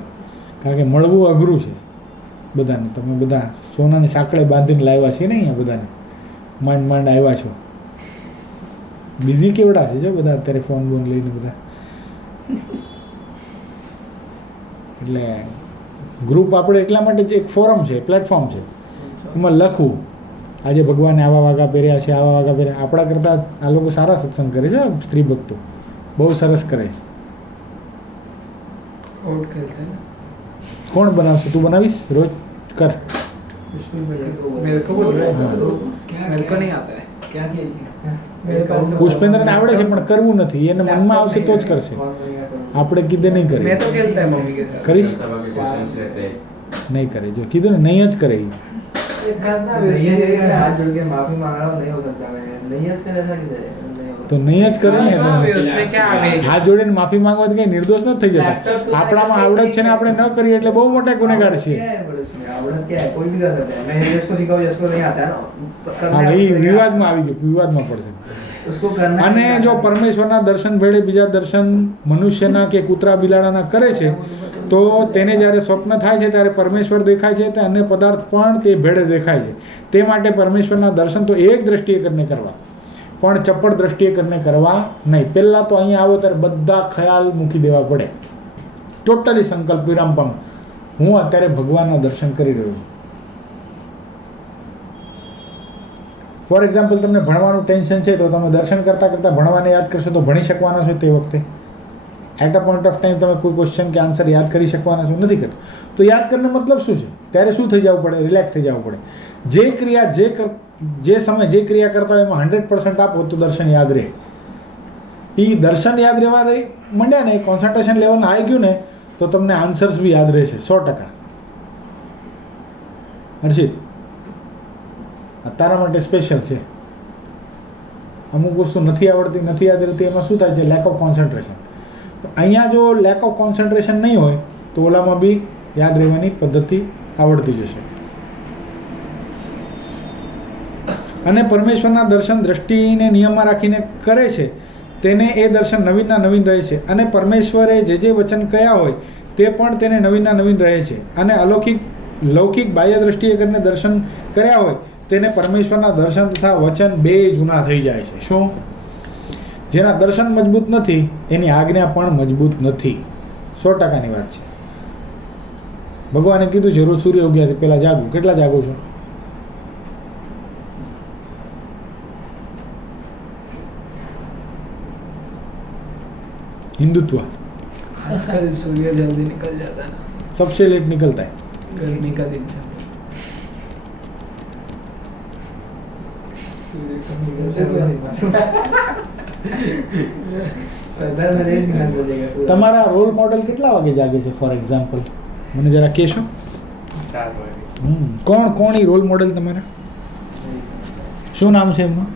કારણ કે મળવું અઘરું છે બધાને. તમે બધા સોનાની સાંકળે બાંધીને લાવ્યા છે ને અહીંયા બધાને, માંડ આવ્યા છો. બિઝી કેવડા છે જો બધા અત્યારે ફોન બોન લઈને બધા. એટલે ગ્રુપ આપણે એટલા માટે જ એક ફોરમ છે, પ્લેટફોર્મ છે, એમાં લખવું આજે ભગવાને આવા વાઘા પહેર્યા છે, આવા વાઘા પહેર્યા. આપણા કરતાં આ લોકો સારા સત્સંગ કરે છે, સ્ત્રી ભક્તો બહુ સરસ કરે. કોણ બનાવશે? તું બનાવીશ? રોજ કર. मेरे को बोल रहा है, मेरे को नहीं आता है. क्या किया? પુષ્પેન્દ્રને આવડે છે પણ કરવું નથી. એને મનમાં આવશે તો જ કરશે, આપણે કીધે નહીં કરે. मैं तो खेलता है मम्मी के साथ. કરીશ? सभा के क्वेश्चंस रहते हैं. નહીં કરે. જો કીધું ને, નહીં જ કરે ઈ. ये करना नहीं है है, हाथ जोड़ के माफी मांग रहा हूँ, नहीं हो सकता. मैंने नहीं है ऐसा किधर है? તો નહીં જ કરે ને. उसमें क्या आ गई? હાથ જોડીને માફી માંગવાથી કઈ નિર્દોષ નથી થઈ જતા. આપણામાં આવડત છે ને આપણે ન કરીએ એટલે બહુ મોટા ગુનેગાર क्या છીએ. है बड़े उसमें? आवड़त क्या है? कोई भी कर सकता है. मैं यश को सिखाऊं, यश को नहीं आता है ना, करना હા है ભાઈ, उसको नहीं વિવાદમાં આવી ગયું, વિવાદમાં પડશે. आता. उसको करना है, અને नहीं જો आता है. પરમેશ્વરના દર્શન ભેળે બીજા દર્શન મનુષ્યના કે કૂતરા બિલાડાના કરે છે તો તેને જ્યારે સ્વપ્ન થાય છે ત્યારે પરમેશ્વર દેખાય છે, તે અન્ય પદાર્થ પણ તે ભેળે દેખાય છે. તે માટે પરમેશ્વરના દર્શન તો એક દ્રષ્ટિએ કરીને કરવા, પણ ચપ્પડ દ્રષ્ટિએ કરીને કરવા નહીં. પહેલાં તો અહીંયા આવો ત્યારે બધા ખ્યાલ મૂકી દેવા પડે. ટોટલી સંકલ્પ વિરામ પામ, હું અત્યારે ભગવાનના દર્શન કરી રહ્યો છું. ફોર એક્ઝામ્પલ, તમને ભણવાનું ટેન્શન છે તો તમે દર્શન કરતાં કરતાં ભણવાને યાદ કરશો તો ભણી શકવાના છો તે વખતે. At a point of time તમે કોઈ ક્વેશ્ચન કે આન્સર યાદ કરી શકવાના છો? નથી કરતો. તો યાદ કરીને મતલબ શું છે? ત્યારે શું થઈ જવું પડે? રિલેક્સ થઈ જવું પડે. જે ક્રિયા જે સમય જે ક્રિયા કરતા હોય એમાં 100% આપો તો દર્શન યાદ રહે. એ દર્શન યાદ રહેવા માંડ્યા ને, કોન્સન્ટ્રેશન લેવલ આવી ગયું ને તો તમને આન્સર્સ બી યાદ રહેશે 100%. હર્ષિત, આ તારા માટે સ્પેશિયલ છે. અમુક વસ્તુ નથી આવડતી, નથી યાદ રહેતી, એમાં શું થાય છે? Lack of concentration. તો અહીંયા જો લેક ઓફ કોન્સન્ટ્રેશન નહીં હોય તો ઓલામાં બી યાદ રહેવાની પદ્ધતિ આવડતી જશે. અને પરમેશ્વરના દર્શન દ્રષ્ટિને નિયમમાં રાખીને કરે છે તેને એ દર્શન નવીનના નવીન રહે છે. અને પરમેશ્વરે જે વચન કહ્યા હોય તે પણ તેને નવીનના નવીન રહે છે. અને લૌકિક બાહ્ય દ્રષ્ટિએ કરીને દર્શન કર્યા હોય તેને પરમેશ્વરના દર્શન તથા વચન બે જૂના થઈ જાય છે. શું? જેના દર્શન મજબૂત નથી એની આજ્ઞા પણ મજબૂત નથી. 100%ની વાત છે. ભગવાને કીધું છે રોજ સૂર્ય ઉગ્યાથી પહેલાં જાગવું. કેટલા જાગો છો? हिंदुत्व आजकल सूर्य जल्दी निकल जाता है ना, सबसे लेट निकलता है. गर्मी का दिन से. सरदार में नहीं निकाल देगा सूरज. તમારા રોલ મોડેલ કેટલા વાગે જાગે છે ફોર એક્ઝામ્પલ? મને જરા કહેશો. 4 વાગે. કોણ ઈ રોલ મોડેલ તમારા? શું નામ છે એમનું?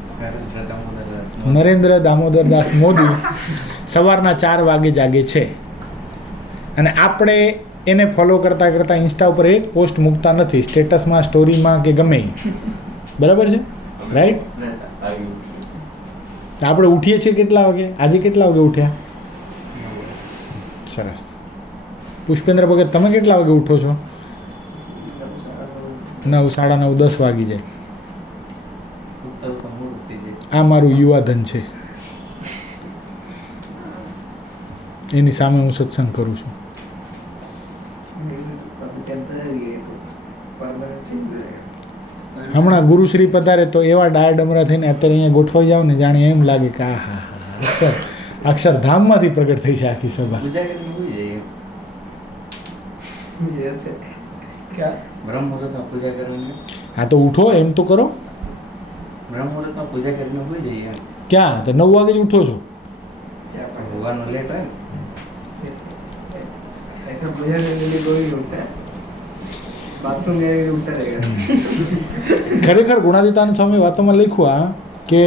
નરેન્દ્ર દામોદરદાસ મોદી સવારના 4 વાગે જાગે છે. અને આપણે એને ફોલો કરતાં કરતાં ઇન્સ્ટા ઉપર એક પોસ્ટ મૂકતા નથી, સ્ટેટસમાં, સ્ટોરીમાં કે ગમે એ. બરાબર છે? રાઈટ? આપણે ઉઠીએ છીએ કેટલા વાગે? આજે કેટલા વાગે ઉઠ્યા? સરસ. પુષ્પેન્દ્ર ભગત, તમે કેટલા વાગે ઉઠો છો? 9, 9:30, 10 વાગી જાય. ઉઠતા ઉઠતા મોડું થઈ જાય. આ મારું યુવાધન છે, એની સામે હું સત્સંગ કરું છું. टेम्पररी है तो परमानेंट चेंज हो जाएगा. હમણાં ગુરુશ્રી પધારે તો એવા ડાયા ડમરા થઈને અત્યારે અહીંયા ગોઠવાઈ જાવ ને, જાણે એમ લાગે કે આ હા અક્ષરધામમાંથી પ્રગટ થઈ છે આખી સભા. પૂજા કરીને ભૂલી જઈએ. ये अच्छा है. क्या બ્રહ્મ મુહૂર્તમાં પૂજા કરવાની. હા તો ઉઠો, એમ તો કરો. બ્રહ્મ મુહૂર્તમાં પૂજા કરીને ભૂલી જઈએ એમ. ક્યાં? તો 9 વાગે જ ઉઠો છો? क्या पता. ભગવાનનો લેટ હોય ને. ऐसा पूजा करने के लिए कोई नहीं उठता है. बाथरूम जाने के लिए उठता रहेगा. ખરેખર ગુણાતીતાનંદ સ્વામી વાતોમાં લખ્યું આ કે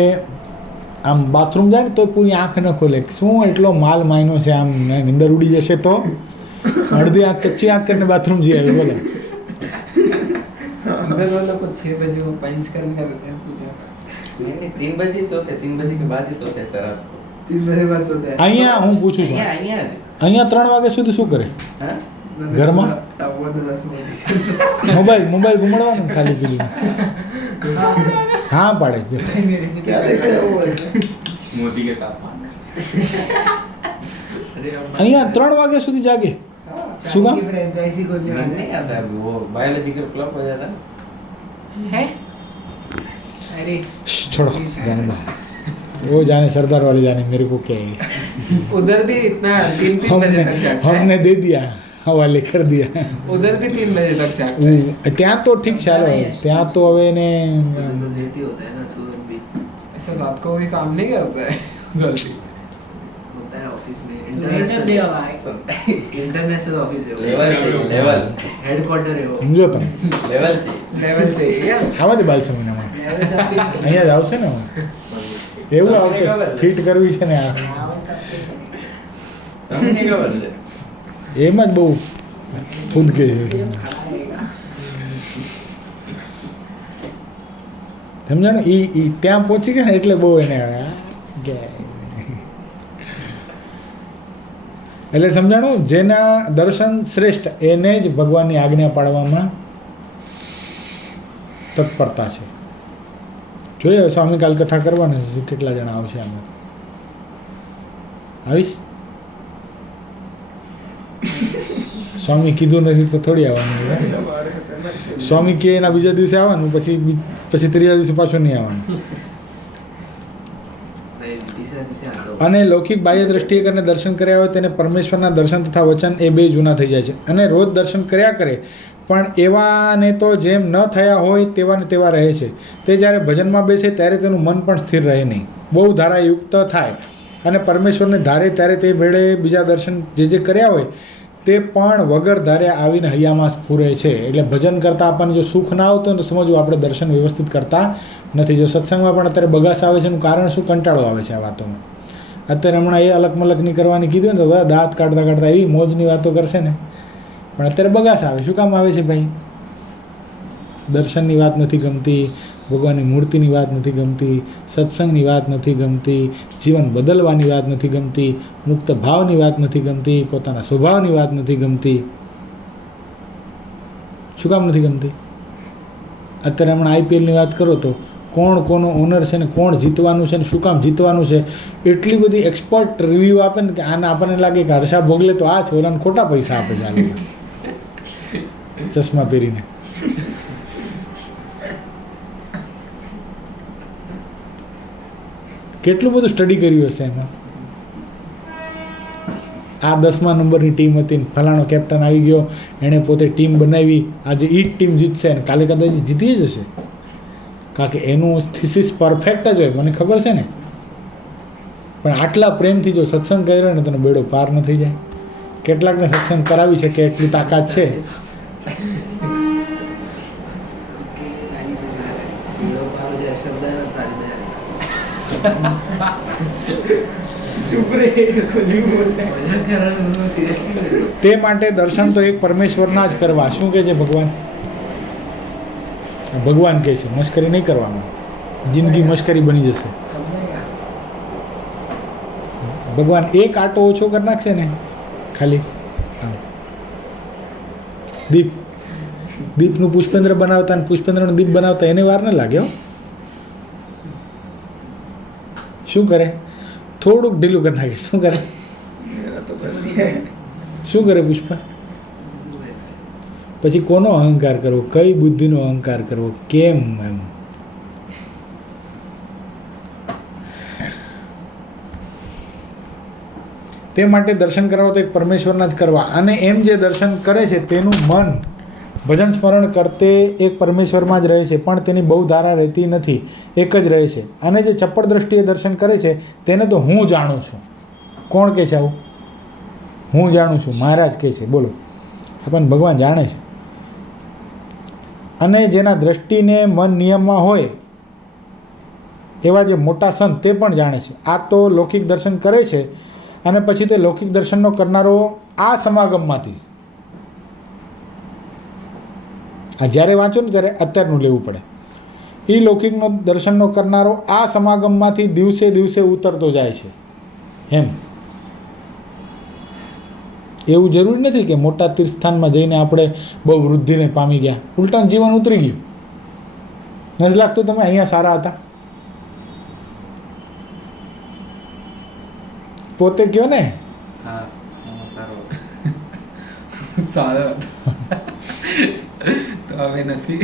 આમ બાથરૂમ જાય ને તો પૂરી આંખ ન ખોલે. શું એટલો માલ માયનો છે, આમ નીંદર ઉડી જશે તો અડધી આંખ કચ્ચી આંખ કરીને બાથરૂમ જઈ આવે. બોલો. उधर वो लोग को 6 बजे वो पंच करने का देते हैं पूजा का. नहीं, 3 बजे ही सोते, 3 बजे के बाद ही सोते हैं सर रात को. 3 बजे बाद सोता है. અહીંયા હું પૂછું છું, અહીંયા જ. અહીંયા 3 વાગ્યા સુધી શું કરે? હા? ઘરમાં? वो तो 10 बजे. મોબાઈલ ઘુમાડવાનું ખાલી પીલી. હા પાડે જો. मेरे से क्या देखते हैं वो ऐसे? मोदी के तापमान. अरे अब અહીંયા 3 વાગ્યા સુધી જાગે. શું કામ? चाय की फ्रेंचाइजी खोलने नींद वाले नहीं आता है, वो बायोलॉजिकल क्लॉक हो जाता है. हैं. अरे छोड़ो, जाने दो. वो जाने सरदार वाले जाने, मेरे को क्या है. उधर भी इतना 3 बजे तक जागता हमने है. दे दिया, हवाले कर दिया. उधर भी 3 बजे तक जागता है. ત્યાં તો ઠીક છે, હાલો ત્યાં તો હવે એને तो लेट ही होता है ना सूरज भी. ऐसा रात को कोई काम नहीं करता है उधर भी. होता है ऑफिस में. इंटरनेशनल ऑफिस है वो. लेवल चाहिए, लेवल. हेडक्वार्टर है वो. સમજો તમે. लेवल चाहिए. लेवल चाहिए. આવા દે બાલસમયનામાં અહીંયા જ આવશે ને. એવું આવશે, ફિટ કરવી છે ને આ. समझने का बदल है. એમાં જ બહુ ફૂદકે છે. સમજાણું? ઈ ત્યાં પહોંચી ગયા ને એટલે બહુ એને એટલે સમજાણું, જેના દર્શન શ્રેષ્ઠ એને જ ભગવાનની આજ્ઞા પાડવામાં તત્પરતા છે. જોઈએ સ્વામી કાલ કથા કરવાના છે, કેટલા જણા આવશે આમાં. આવીશ? સ્વામી કીધું નથી તો થોડી આવવાનું. સ્વામી કે એના બીજા દિવસે આવવાનું, પછી ત્રીજા દિવસે પાછું નહીં આવવાનું. तीसरा दिशा आता है. અને લૌકિક બાહ્ય દ્રષ્ટિએ કરીને દર્શન કર્યા હોય તેને પરમેશ્વરના દર્શન તથા વચન એ બે જૂના થઈ જાય છે. અને રોજ દર્શન કર્યા કરે પણ એવાને તો જેમ ન થયા હોય તેવા ને તેવા રહે છે. તે જ્યારે ભજનમાં બેસે ત્યારે તેનું મન પણ સ્થિર રહે નહીં, બહુ ધારાયુક્ત થાય અને પરમેશ્વરને ધારે ત્યારે તે વેળે બીજા દર્શન જે કર્યા હોય તે પણ વગર ધારે આવીને હૈયામાં સ્ફુરે છે. એટલે ભજન કરતાં આપણને જો સુખ ના આવતું હોય તો સમજવું આપણે દર્શન વ્યવસ્થિત કરતા નથી. જો સત્સંગમાં પણ અત્યારે બગાસ આવે છે એનું કારણ શું? કંટાળો આવે છે આ વાતોમાં. અત્યારે હમણાં એ અલગ મલકની કરવાની કીધું ને તો બધા દાંત કાઢતા કાઢતા એવી મોજની વાતો કરશે ને, પણ અત્યારે બગાસ આવે. શું કામ આવે છે ભાઈ? દર્શનની વાત નથી ગમતી, ભગવાનની મૂર્તિની વાત નથી ગમતી, સત્સંગની વાત નથી ગમતી, જીવન બદલવાની વાત નથી ગમતી, મુક્ત ભાવની વાત નથી ગમતી, પોતાના સ્વભાવની વાત નથી ગમતી. શું કામ નથી ગમતી? અત્યારે હમણાં આઈપીએલની વાત કરો તો કોણ કોનો ઓનર છે ને કોણ જીતવાનું છે ને શું કામ જીતવાનું છે એટલી બધી એક્સપર્ટ રિવ્યૂ આપે ને કે આને આપણને લાગે કે હર્ષા ભોગલે તો આ છે, ઓલાને ખોટા પૈસા આપે છે આ લોકો ચશ્મા પહેરીને. કેટલું બધું સ્ટડી કર્યું હશે એમાં. આ 10મા નંબરની ટીમ હતી ને ફલાણો કેપ્ટન આવી ગયો, એણે પોતે ટીમ બનાવી, આજે એ જ ટીમ જીતશે ને કાલે કદાચ જીતી જ હશે, કારણ કે એનું થીસીસ પરફેક્ટ જ હોય, મને ખબર છે ને. પણ આટલા પ્રેમથી જો સત્સંગ કર્યો ને તેનો બેડો પાર ન થઈ જાય. કેટલાકને સત્સંગ કરાવી શકે એટલી તાકાત છે. તે માટે દર્શન તો એક પરમેશ્વરના જ કરવા. શું કહે છે ભગવાન? ભગવાન કહે છે મશ્કરી નહીં કરવાનું, જિંદગી મશ્કરી બની જશે. ભગવાન એક આટો ઓછો કરી નાખશે ને ખાલી હા. દીપનું પુષ્પેન્દ્ર બનાવતા અને પુષ્પેન્દ્રનું દીપ બનાવતા એને વાર ન લાગે હો. શું કરે? થોડુંક ઢીલું કરી નાખે. શું કરે? मेरा तो कर दिया है। શું કરે પુષ્પા? પછી કોનો અહંકાર કરવો, કઈ બુદ્ધિનો અહંકાર કરવો, કેમ એમ? તે માટે દર્શન કરવા તો એક પરમેશ્વરના જ કરવા, અને એમ જે દર્શન કરે છે તેનું મન ભજન સ્મરણ કરતે એક પરમેશ્વરમાં જ રહે છે, પણ તેની બહુ ધારા રહેતી નથી, એક જ રહે છે. અને જે ચપ્પડ દ્રષ્ટિએ દર્શન કરે છે તેને તો હું જાણું છું. કોણ કહે છે આવું? હું જાણું છું, મહારાજ કહે છે. બોલો, આપણને ભગવાન જાણે છે. અને જેના દ્રષ્ટિને મન નિયમમાં હોય એવા જે મોટા સંત તે પણ જાણે છે. આ તો લૌકિક દર્શન કરે છે, અને પછી તે લૌકિક દર્શનનો કરનારો આ સમાગમમાંથી, આ જ્યારે વાંચો ને ત્યારે અત્યારનું લેવું પડે, એ લૌકિકનો દર્શનનો કરનારો આ સમાગમમાંથી દિવસે દિવસે ઉતરતો જાય છે. એમ એવું જરૂરી નથી કે મોટા તીર્થસ્થાનમાં જઈને આપણે બહુ વૃદ્ધિને પામી ગયા, ઉલટાનું જીવન ઉતરી ગયું. નથી લાગતું તમે અહીંયા સારા હતા? પોતે કયો ને. હા સારું. સારો તો હવે નથી.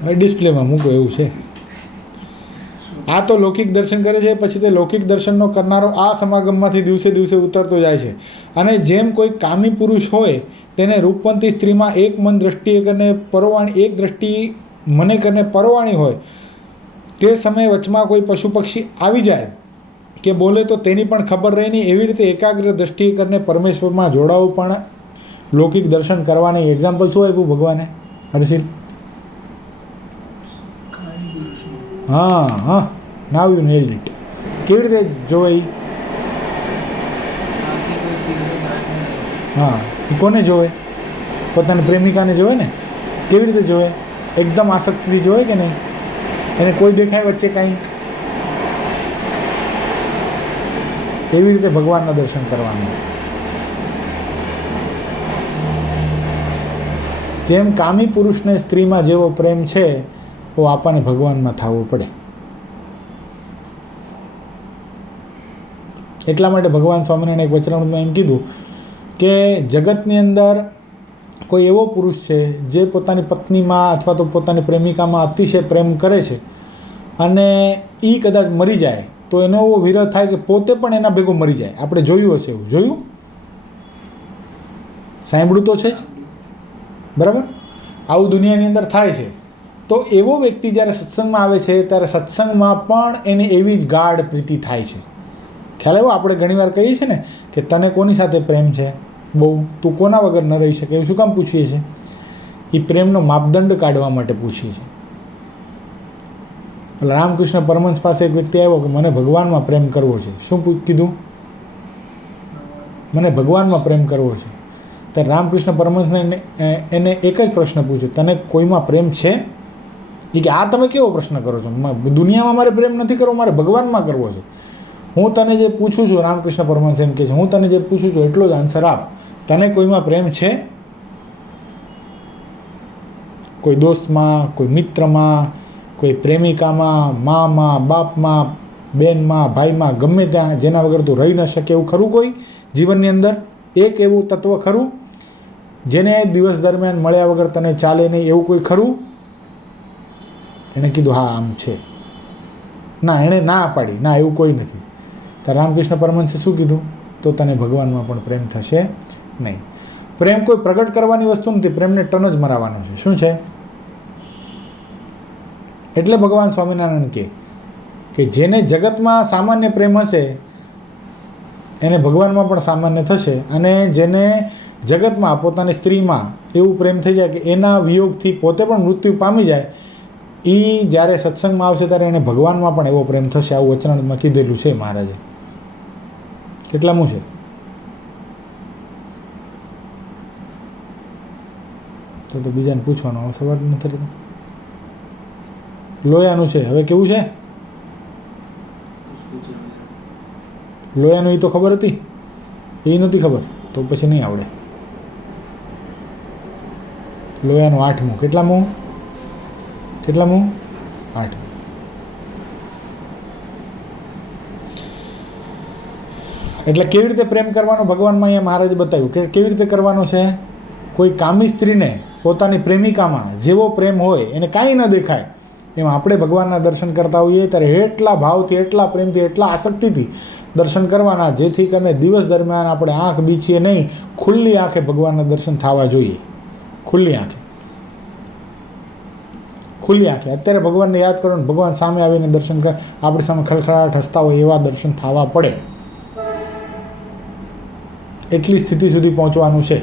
હવે ડિસ્પ્લેમાં મૂકો એવું છે. આ તો લૌકિક દર્શન કરે છે, પછી તે લૌકિક દર્શનનો કરનારો આ સમાગમમાંથી દિવસે દિવસે ઉતરતો જાય છે. અને જેમ કોઈ કામી પુરુષ હોય તેને રૂપવંતી સ્ત્રીમાં એક મન દ્રષ્ટિએ કરીને પરવાણી, એક દ્રષ્ટિ મને કરીને પરવાણી હોય, તે સમયે વચમાં કોઈ પશુ પક્ષી આવી જાય કે બોલે તો તેની પણ ખબર રહે નહીં. એવી રીતે એકાગ્ર દ્રષ્ટિએ કરીને પરમેશ્વરમાં જોડાવું પણ લૌકિક દર્શન કરવાની. એક્ઝામ્પલ શું આપ્યું ભગવાને? હર્ષિલ? હા હા, નાવ યુ નેલ્ડ ઇટ. કેવી રીતે જોવે? હા, એ કોને જોવે? પોતાની પ્રેમિકાને જોવે ને. કેવી રીતે જોવે? એકદમ આસક્તિથી જોવે કે નહીં? એને કોઈ દેખાય વચ્ચે કાંઈ? એવી રીતે ભગવાનના દર્શન કરવાના. જેમ કામી પુરુષને સ્ત્રીમાં જેવો પ્રેમ છે તો આપણને ભગવાનમાં થવું પડે. એટલા માટે ભગવાન સ્વામિનારાયણ એક વચનામૃતમાં એમ કીધું કે જગતની અંદર કોઈ એવો પુરુષ છે જે પોતાની પત્નીમાં અથવા તો પોતાની પ્રેમિકામાં અતિશય પ્રેમ કરે છે, અને એ કદાચ મરી જાય તો એનો એવો વિરહ થાય કે પોતે પણ એના ભેગો મરી જાય. આપણે જોયું હશે એવું. જોયું? સાંભળ્યું તો છે જ, બરાબર? આવું દુનિયાની અંદર થાય છે. તો એવો વ્યક્તિ જ્યારે સત્સંગમાં આવે છે ત્યારે સત્સંગમાં પણ એને એવી જ ગાઢ પ્રીતિ થાય છે. ખ્યાલ આવ્યો? આપણે ઘણીવાર કહીએ છીએ ને કે તને કોની સાથે પ્રેમ છે બહુ, તું કોના વગર ન રહી શકે. એવું શું કામ પૂછીએ છીએ? એ પ્રેમનો માપદંડ કાઢવા માટે પૂછીએ છીએ. રામકૃષ્ણ પરમહંસ પાસે એક વ્યક્તિ આવ્યો કે મને ભગવાનમાં પ્રેમ કરવો છે. શું કીધું? મને ભગવાનમાં પ્રેમ કરવો છે. ત્યારે રામકૃષ્ણ પરમહંસને એને એક જ પ્રશ્ન પૂછ્યો, તને કોઈમાં પ્રેમ છે? એ કે આ તમે કેવો પ્રશ્ન કરો છો? દુનિયામાં મારે પ્રેમ નથી કરવો, મારે ભગવાનમાં કરવો છે. હું તને જે પૂછું છું, રામકૃષ્ણ પરમહંસ એમ કહે છે, હું તને જે પૂછું છું એટલો જ આન્સર આપ. તને કોઈમાં પ્રેમ છે? કોઈ દોસ્તમાં, કોઈ મિત્રમાં, કોઈ પ્રેમિકામાં, મામાં, બાપમાં, બેનમાં, ભાઈમાં, ગમે ત્યાં જેના વગર તું રહી ન શકે એવું ખરું કોઈ જીવનની અંદર? એક એવું તત્વ ખરું જેને દિવસ દરમિયાન મળ્યા વગર તને ચાલે નહીં એવું કોઈ ખરું? એણે કીધું હા આમ છે. ના, એણે ના પાડી, ના એવું કોઈ નથી. તો રામકૃષ્ણ પરમહંસે શું કીધું? તો તને ભગવાનમાં પણ પ્રેમ થશે નહીં. પ્રેમ કોઈ પ્રગટ કરવાની વસ્તુ નથી, પ્રેમને ટન જ મરાવવાનો છે. શું છે? એટલે ભગવાન સ્વામિનારાયણ કે જેને જગતમાં સામાન્ય પ્રેમ હશે એને ભગવાનમાં પણ સામાન્ય થશે, અને જેને જગતમાં પોતાની સ્ત્રીમાં એવું પ્રેમ થઈ જાય કે એના વિયોગથી પોતે પણ મૃત્યુ પામી જાય, એ જ્યારે સત્સંગમાં આવશે ત્યારે એને ભગવાનમાં પણ એવો પ્રેમ થશે. આવું વચનામૃતમાં કીધેલું છે મહારાજે. કેટલામું છે? તો બીજાને પૂછવાનો સવાલ નથી રહેતો. લોયાનું છે. હવે કેવું છે? લોયાનું એ તો ખબર હતી, એ નથી ખબર તો પછી નહીં આવડે. લોયાનું 8મું. કેટલામું? 8મું. એટલે કેવી રીતે પ્રેમ કરવાનો ભગવાનમાં અહીંયા મહારાજે બતાવ્યું કે કેવી રીતે કરવાનો છે. કોઈ કામી સ્ત્રીને પોતાની પ્રેમિકામાં જેવો પ્રેમ હોય એને કાંઈ ન દેખાય એમાં આપણે ભગવાનના દર્શન કરતા હોઈએ ત્યારે એટલા ભાવથી, એટલા પ્રેમથી, એટલા આસક્તિથી દર્શન કરવાના જેથી કરીને દિવસ દરમિયાન આપણે આંખ બીચીએ નહીં, ખુલ્લી આંખે ભગવાનના દર્શન થવા જોઈએ. ખુલ્લી આંખે, ખુલ્લી આંખે. અત્યારે ભગવાનને યાદ કરો ને ભગવાન સામે આવીને દર્શન કરે, આપણી સામે ખળખળાટ હસતા હોય એવા દર્શન થવા પડે. એટલી સ્થિતિ સુધી પહોંચવાનું છે.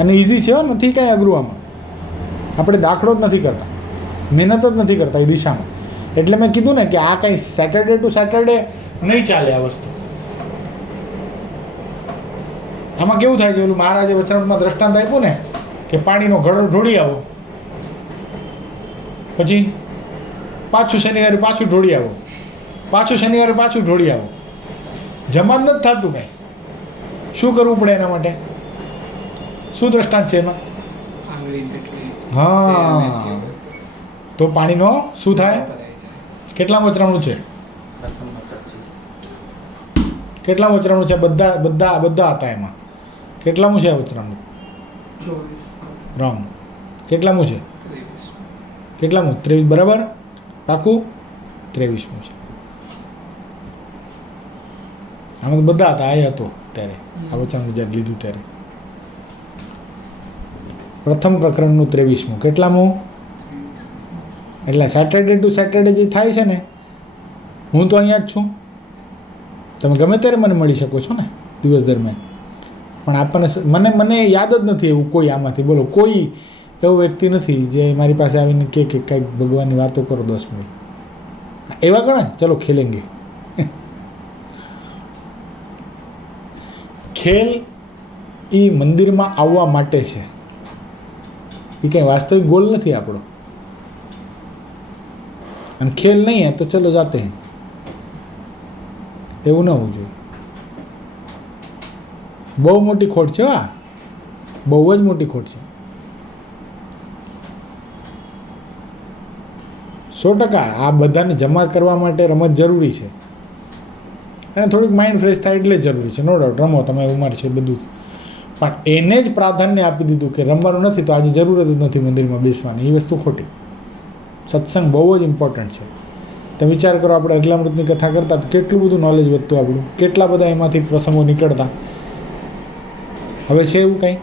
અને ઇઝી છે, નથી કાંઈ અઘરું આમાં. આપણે દાખલો જ નથી કરતા, મહેનત જ નથી કરતા એ દિશામાં. એટલે મેં કીધું ને કે આ કંઈ સેટરડે ટુ સેટરડે નહીં ચાલે આ વસ્તુ. આમાં કેવું થાય છે, ઓલું મહારાજે વચનામૃતમાં દ્રષ્ટાંત આપ્યું ને કે પાણીનો ઘડો ઢોળી આવો, પછી પાછું શનિવારે પાછું ઢોળી આવો, પાછું શનિવારે પાછું ઢોળી આવો. જમા જ નથી થતું કાંઈ. શું કરવું પડે એના માટે? શું દ્રષ્ટાંત છે એમાં? આંગળી જેટલી. હા, તો પાણીનો શું થાય? કેટલા વચરાણું છે? કેટલા વચરાણું છે? બધા બધા બધા હતા એમાં. કેટલામું છે આ વચરાણું? 24. રોંગ. કેટલામું છે? 23. કેટલામું? 23. બરાબર? પાકું? 23મું છે. આમાં તો બધા હતા. આ હતો ત્યારે આ વચરાણું જ્યારે લીધું ત્યારે. પ્રથમ પ્રકરણનું 23મું. કેટલામું? એટલે સેટરડે ટુ સેટરડે જે થાય છે ને, હું તો અહીંયા જ છું, તમે ગમે ત્યારે મને મળી શકો છો ને દિવસ દરમિયાન. પણ આપણને મને યાદ જ નથી એવું કોઈ આમાંથી, બોલો કોઈ એવો વ્યક્તિ નથી જે મારી પાસે આવીને કે કંઈક ભગવાનની વાતો કરો 10 મિનિટ. એવા ઘણા ચલો ખેલેંગે. ખેલ એ મંદિરમાં આવવા માટે છે, એ કંઈ વાસ્તવિક ગોલ નથી આપણો. અને ખેલ નહીં હે તો ચલો જાતે હૈ, એવું ન હોવું જોઈએ. બહુ મોટી ખોટ છે. હા, બહુ જ મોટી ખોટ છે. 100%. આ બધાને જમા કરવા માટે રમત જરૂરી છે અને થોડીક માઇન્ડ ફ્રેશ થાય એટલે જ જરૂરી છે. નો ડાઉટ, રમો, તમારી ઉંમર છે બધું, પણ એને જ પ્રાધાન્ય આપી દીધું કે રમવાનું નથી તો આજે જરૂરત જ નથી મંદિરમાં બેસવાની. એ વસ્તુ ખોટી. સત્સંગ બહુ જ ઇમ્પોર્ટન્ટ છે. તમે વિચાર કરો, આપણે અગલામૃતની કથા કરતા તો કેટલું બધું નોલેજ વધતું આપણું, કેટલા બધા એમાંથી પ્રસંગો નીકળતા. હવે છે એવું કાંઈ?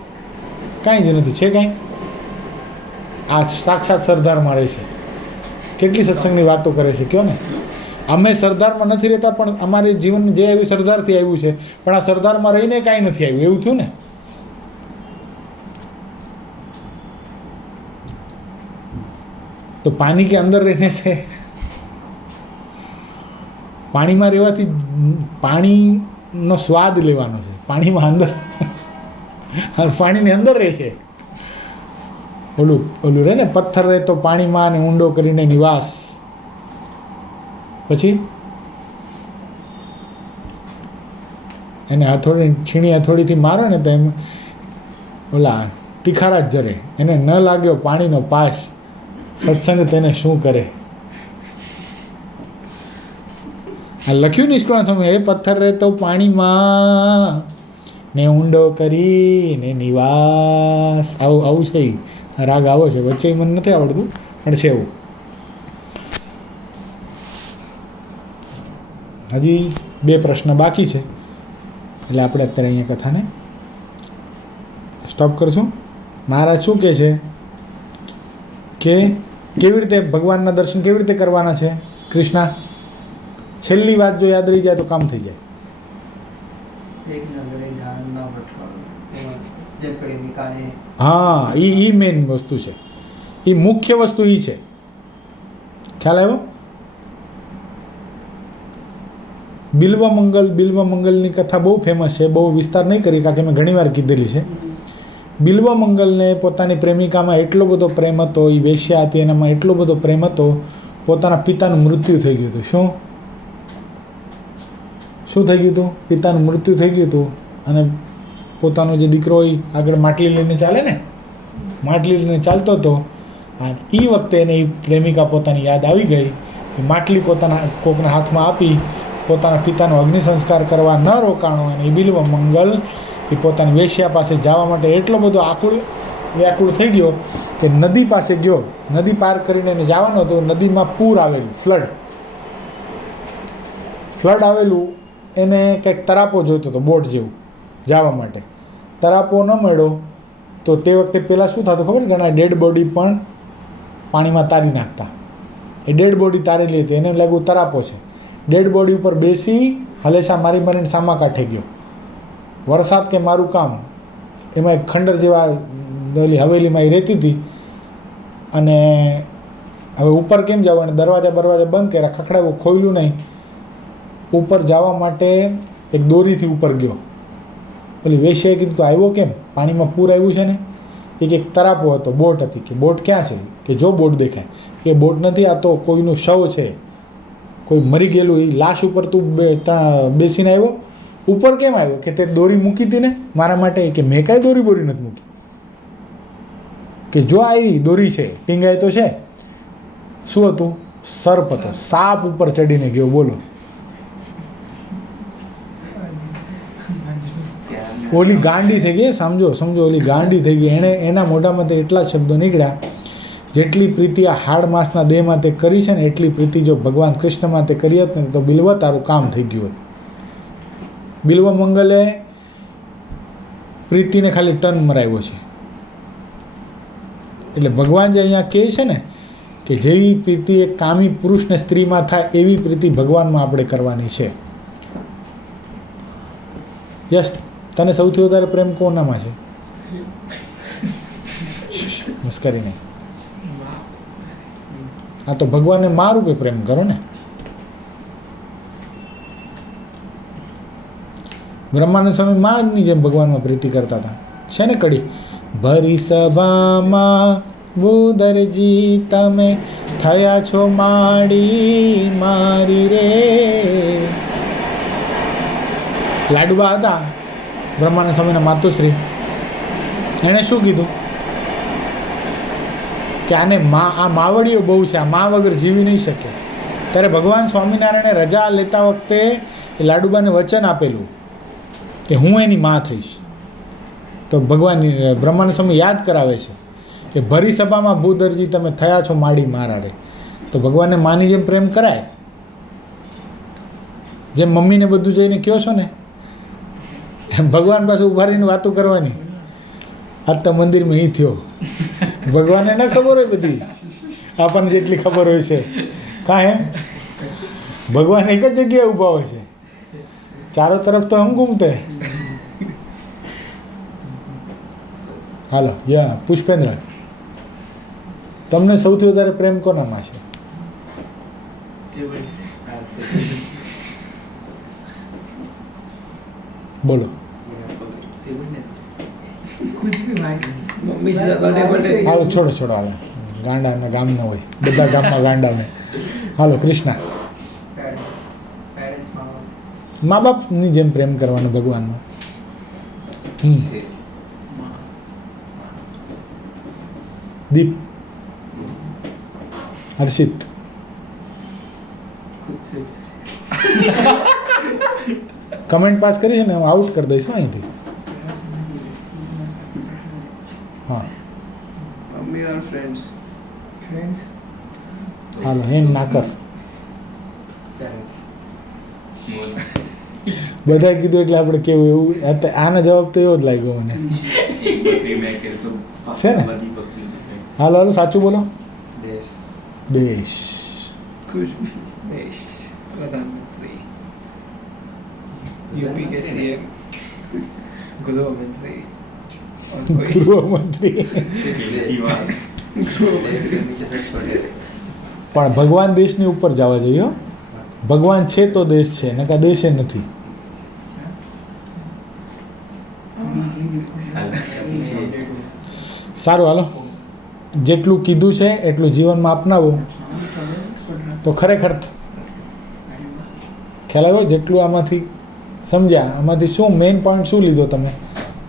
કાંઈ જ નથી. છે કાંઈ? આ સાક્ષાત સરદારમાં રહે છે. કેટલી સત્સંગની વાતો કરે છે, કયો ને. અમે સરદારમાં નથી રહેતા પણ અમારે જીવન જે આવ્યું સરદારથી આવ્યું છે, પણ આ સરદારમાં રહીને કાંઈ નથી આવ્યું, એવું થયું ને. તો પાણી કે અંદર રહીને છે, પાણીમાં રહેવાથી પાણીનો સ્વાદ લેવાનો છે. પાણીમાં અંદર, પાણીની અંદર રહે છે. ઓલું રહે ને, પથ્થર રહે તો પાણીમાં અને ઊંડો કરીને નિવાસ. પછી એને હથોડી, છીણી હથોડીથી મારો ને તો એમ ઓલા તીખારા જ જરે. એને ન લાગ્યો પાણીનો પાસ, સત્સંગ તેને શું કરે. આ લખ્યું નિષ્કુળાનંદ સ્વામી, એ પથ્થર રહે તો પાણીમાં ને ઊંડો કરીને નિવાસ. આવું છે. રાગ આવો છે, વચ્ચે મને નથી આવડતું પણ છે એવું. હજી 2 પ્રશ્ન બાકી છે એટલે આપણે અત્યારે અહીંયા કથાને સ્ટોપ કરશું. મહારાજ શું કહે છે કે કેવી રીતે ભગવાનના દર્શન કેવી રીતે કરવાના છે? કૃષ્ણા, છેલ્લી વાત જો યાદ રહી જાય તો કામ થઈ જાય. એક નજરે ધ્યાન ન ભટકાવું, જે પ્રેમિકાને. હા, એ મેઇન વસ્તુ છે. એ મુખ્ય વસ્તુ એ છે. ખ્યાલ આવ્યો? બિલ્વમંગલની કથા બહુ ફેમસ છે, બહુ વિસ્તાર નહીં કરી કારણ કે મેં ઘણીવાર કીધેલી છે. બિલ્વમંગલને પોતાની પ્રેમિકામાં એટલો બધો પ્રેમ હતો, એ વેશ્યા હતી એનામાં એટલો બધો પ્રેમ હતો, પોતાના પિતાનું મૃત્યુ થઈ ગયું હતું. શું થઈ ગયું હતું? પિતાનું મૃત્યુ થઈ ગયું હતું અને પોતાનો જે દીકરો હોય આગળ માટલી લઈને ચાલે ને, માટલી લઈને ચાલતો હતો. અને એ વખતે એને એ પ્રેમિકા પોતાની યાદ આવી ગઈ. એ માટલી પોતાના કોકના હાથમાં આપી પોતાના પિતાનો અગ્નિ સંસ્કાર કરવા ન રોકાણો. અને એ બિલ્વ મંગલ એ પોતાની વેશ્યા પાસે જવા માટે એટલો બધો વ્યાકુળ થઈ ગયો કે નદી પાસે ગયો. નદી પાર કરીને એને જવાનું હતું. નદીમાં પૂર આવેલું, ફ્લડ આવેલું. એને કંઈક તરાપો જોઈતો હતો, બોટ જેવું જવા માટે. તરાપો ન મળ્યો તો તે વખતે પહેલાં શું થતું ખબર છે? ઘણા ડેડ બોડી પણ પાણીમાં તારી નાખતા. એ ડેડ બોડી તારેલી હતી, એને લાગ્યું તરાપો છે. ડેડ બોડી ઉપર બેસી હલેસા મારી મારીને સામા કાંઠે ગયો. વરસાદ કે મારું કામ, એમાં એક ખંડર જેવા ઓલી હવેલીમાં એ રહેતી હતી. અને હવે ઉપર કેમ જવું? અને દરવાજા બંધ કર્યા, ખખડાવ્યું, ખોલ્યું નહીં. ઉપર જવા માટે એક દોરીથી ઉપર ગયો. ઓલી વેશ્યાએ કીધું તો આવ્યો કેમ? પાણીમાં પૂર આવ્યું છે ને. એક તરાપો હતો, બોટ હતી. કે બોટ ક્યાં છે? કે જો બોટ દેખાય. કે બોટ નથી, આ તો કોઈનું શવ છે, કોઈ મરી ગયેલું. એ લાશ ઉપર તું બેસીને આવ્યો? ઉપર કેમ આવ્યો? કે તે દોરી મૂકી હતી ને મારા માટે. કે મેં કાંઈ દોરી નથી મૂકી. કે જો આ દોરી છે, ટીંગાય તો છે. શું હતું? સર્પ હતો. સાપ ઉપર ચડીને ગયો. બોલો. ઓલી ગાંડી થઈ ગઈ. સમજો ઓલી ગાંડી થઈ ગઈ. એના મોઢામાંથી એટલા શબ્દો નીકળ્યા, જેટલી પ્રીતિ આ હાડ માસના દેહમાં તે કરી છે ને, એટલી પ્રીતિ જો ભગવાન કૃષ્ણમાં તે કરી હોત ને તો બિલ્વ તારું કામ થઈ ગયું હોત. બિલ્વ મંગલે પ્રીતિને ખાલી ટન મરાવ્યો છે. એટલે ભગવાન જે અહીંયા કહે છે ને કે જેવી પ્રીતિ એક કામી પુરુષને સ્ત્રીમાં થાય એવી પ્રીતિ ભગવાનમાં આપણે કરવાની છે. યસ, તને સૌથી વધારે પ્રેમ કોનામાં છે? મસ્કરી નહીં. આ તો ભગવાનને મા રૂપે પ્રેમ કરો ને. બ્રહ્માનંદ સ્વામી માની જેમ ભગવાનમાં પ્રીતિ કરતા હતા. છે ને કડી, ભરી સભામાં બુદરજી તમે થયા છો માડી મારી રે. લાડુબા હતા બ્રહ્માનંદ સ્વામીના માતુશ્રી. એણે શું કીધું કે આને આ માવડીઓ બહુ છે, આ મા વગર જીવી નહીં શકે. ત્યારે ભગવાન સ્વામિનારાયણે રજા લેતા વખતે એ લાડુબાને વચન આપેલું કે હું એની મા થઈશ. તો ભગવાન બ્રહ્માનંદ સ્વામી યાદ કરાવે છે કે ભરી સભામાં ભૂદરજી તમે થયા છો માડી મારા રે. તો ભગવાનને માની જેમ પ્રેમ કરાય. જેમ મમ્મીને બધું જઈને કહો છો ને, એમ ભગવાન પાસે ઉભા રહીને વાતો કરવાની. આજ તો મંદિરમાં અહીં થયો. ભગવાનને ન ખબર હોય બધી, આપણને જેટલી ખબર હોય છે. કાંઈ એમ ભગવાન એક જ જગ્યાએ ઊભા હોય છે, ચારો તરફ તો હમ ઘૂમતે. હાલો, યા પુષ્પેન્દ્ર, તમને સૌથી વધારે પ્રેમ કોનામાં છે? બોલો. कुछ भी भाई मम्मी से ज्यादा टेबल હાલો છોડો હાલો. ગાંડાના ગામના હોય, બધા ગામમાં ગાંડાને. હાલો કૃષ્ણા. पेरेंट्स माँ મા બાપની જેમ પ્રેમ કરવાનો ભગવાનનો. દીપ, હર્ષિત, खुद से કમેન્ટ પાસ કરી છે ને હું આઉટ કરી દઈશ અહીંથી. હા मम्मी और फ्रेंड्स फ्रेंड्स હાલો હેન નાકર. બધાએ કીધું એટલે આપણે કેવું એવું. આનો જવાબ તો એવો જ લાગ્યો મને. છે ને? હાલો સાચું બોલો. દેશ. દેશ. खुश देश प्रधानमंत्री, यूपी के सीएम, गृह मंत्री और कोई ગૃહમંત્રી. देश के नीचे से छोटे से પણ ભગવાન દેશની ઉપર જવા જોઈએ હો. ભગવાન છે તો દેશ છે, નકા દેશે નથી. સારું હાલો, જેટલું કીધું છે એટલું જીવનમાં અપનાવો તો ખરેખર ખ્યાલ આવ્યો. જેટલું આમાંથી સમજ્યા? આમાંથી શું મેઇન પોઈન્ટ શું લીધો તમે?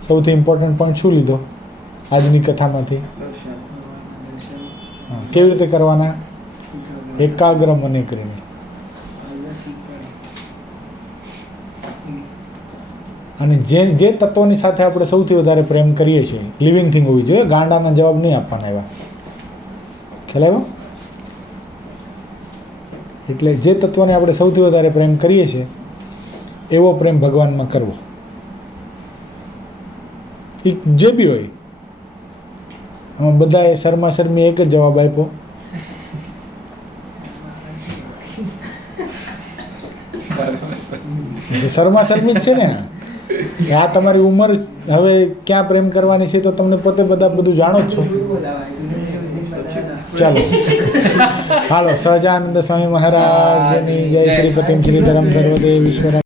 સૌથી ઇમ્પોર્ટન્ટ પોઈન્ટ શું લીધો આજની કથામાંથી? હા, કેવી રીતે કરવાના? એકાગ્ર મને કરીને. અને જે તત્વોની સાથે આપણે સૌથી વધારે પ્રેમ કરીએ છીએ, લિવિંગ થિંગ હોવી જોઈએ. ગાંડાના જવાબ નહીં આપવાના એવા. ખ્યાલ આવ્યો? એટલે જે તત્વને આપણે સૌથી વધારે પ્રેમ કરીએ છીએ એવો પ્રેમ ભગવાનમાં કરવો. એ જે બી હોય. આમાં બધાએ શર્મા એક જ જવાબ આપ્યો. શર્મા જ છે ને. આ તમારી ઉંમર હવે ક્યાં પ્રેમ કરવાની છે તો તમને પોતે બધું જાણો જ છો. ચાલો હાલો. સહજાનંદ સ્વામી મહારાજની જય. શ્રી પતિમ શ્રી ધરમ સર્વદેવ ઈશ્વર.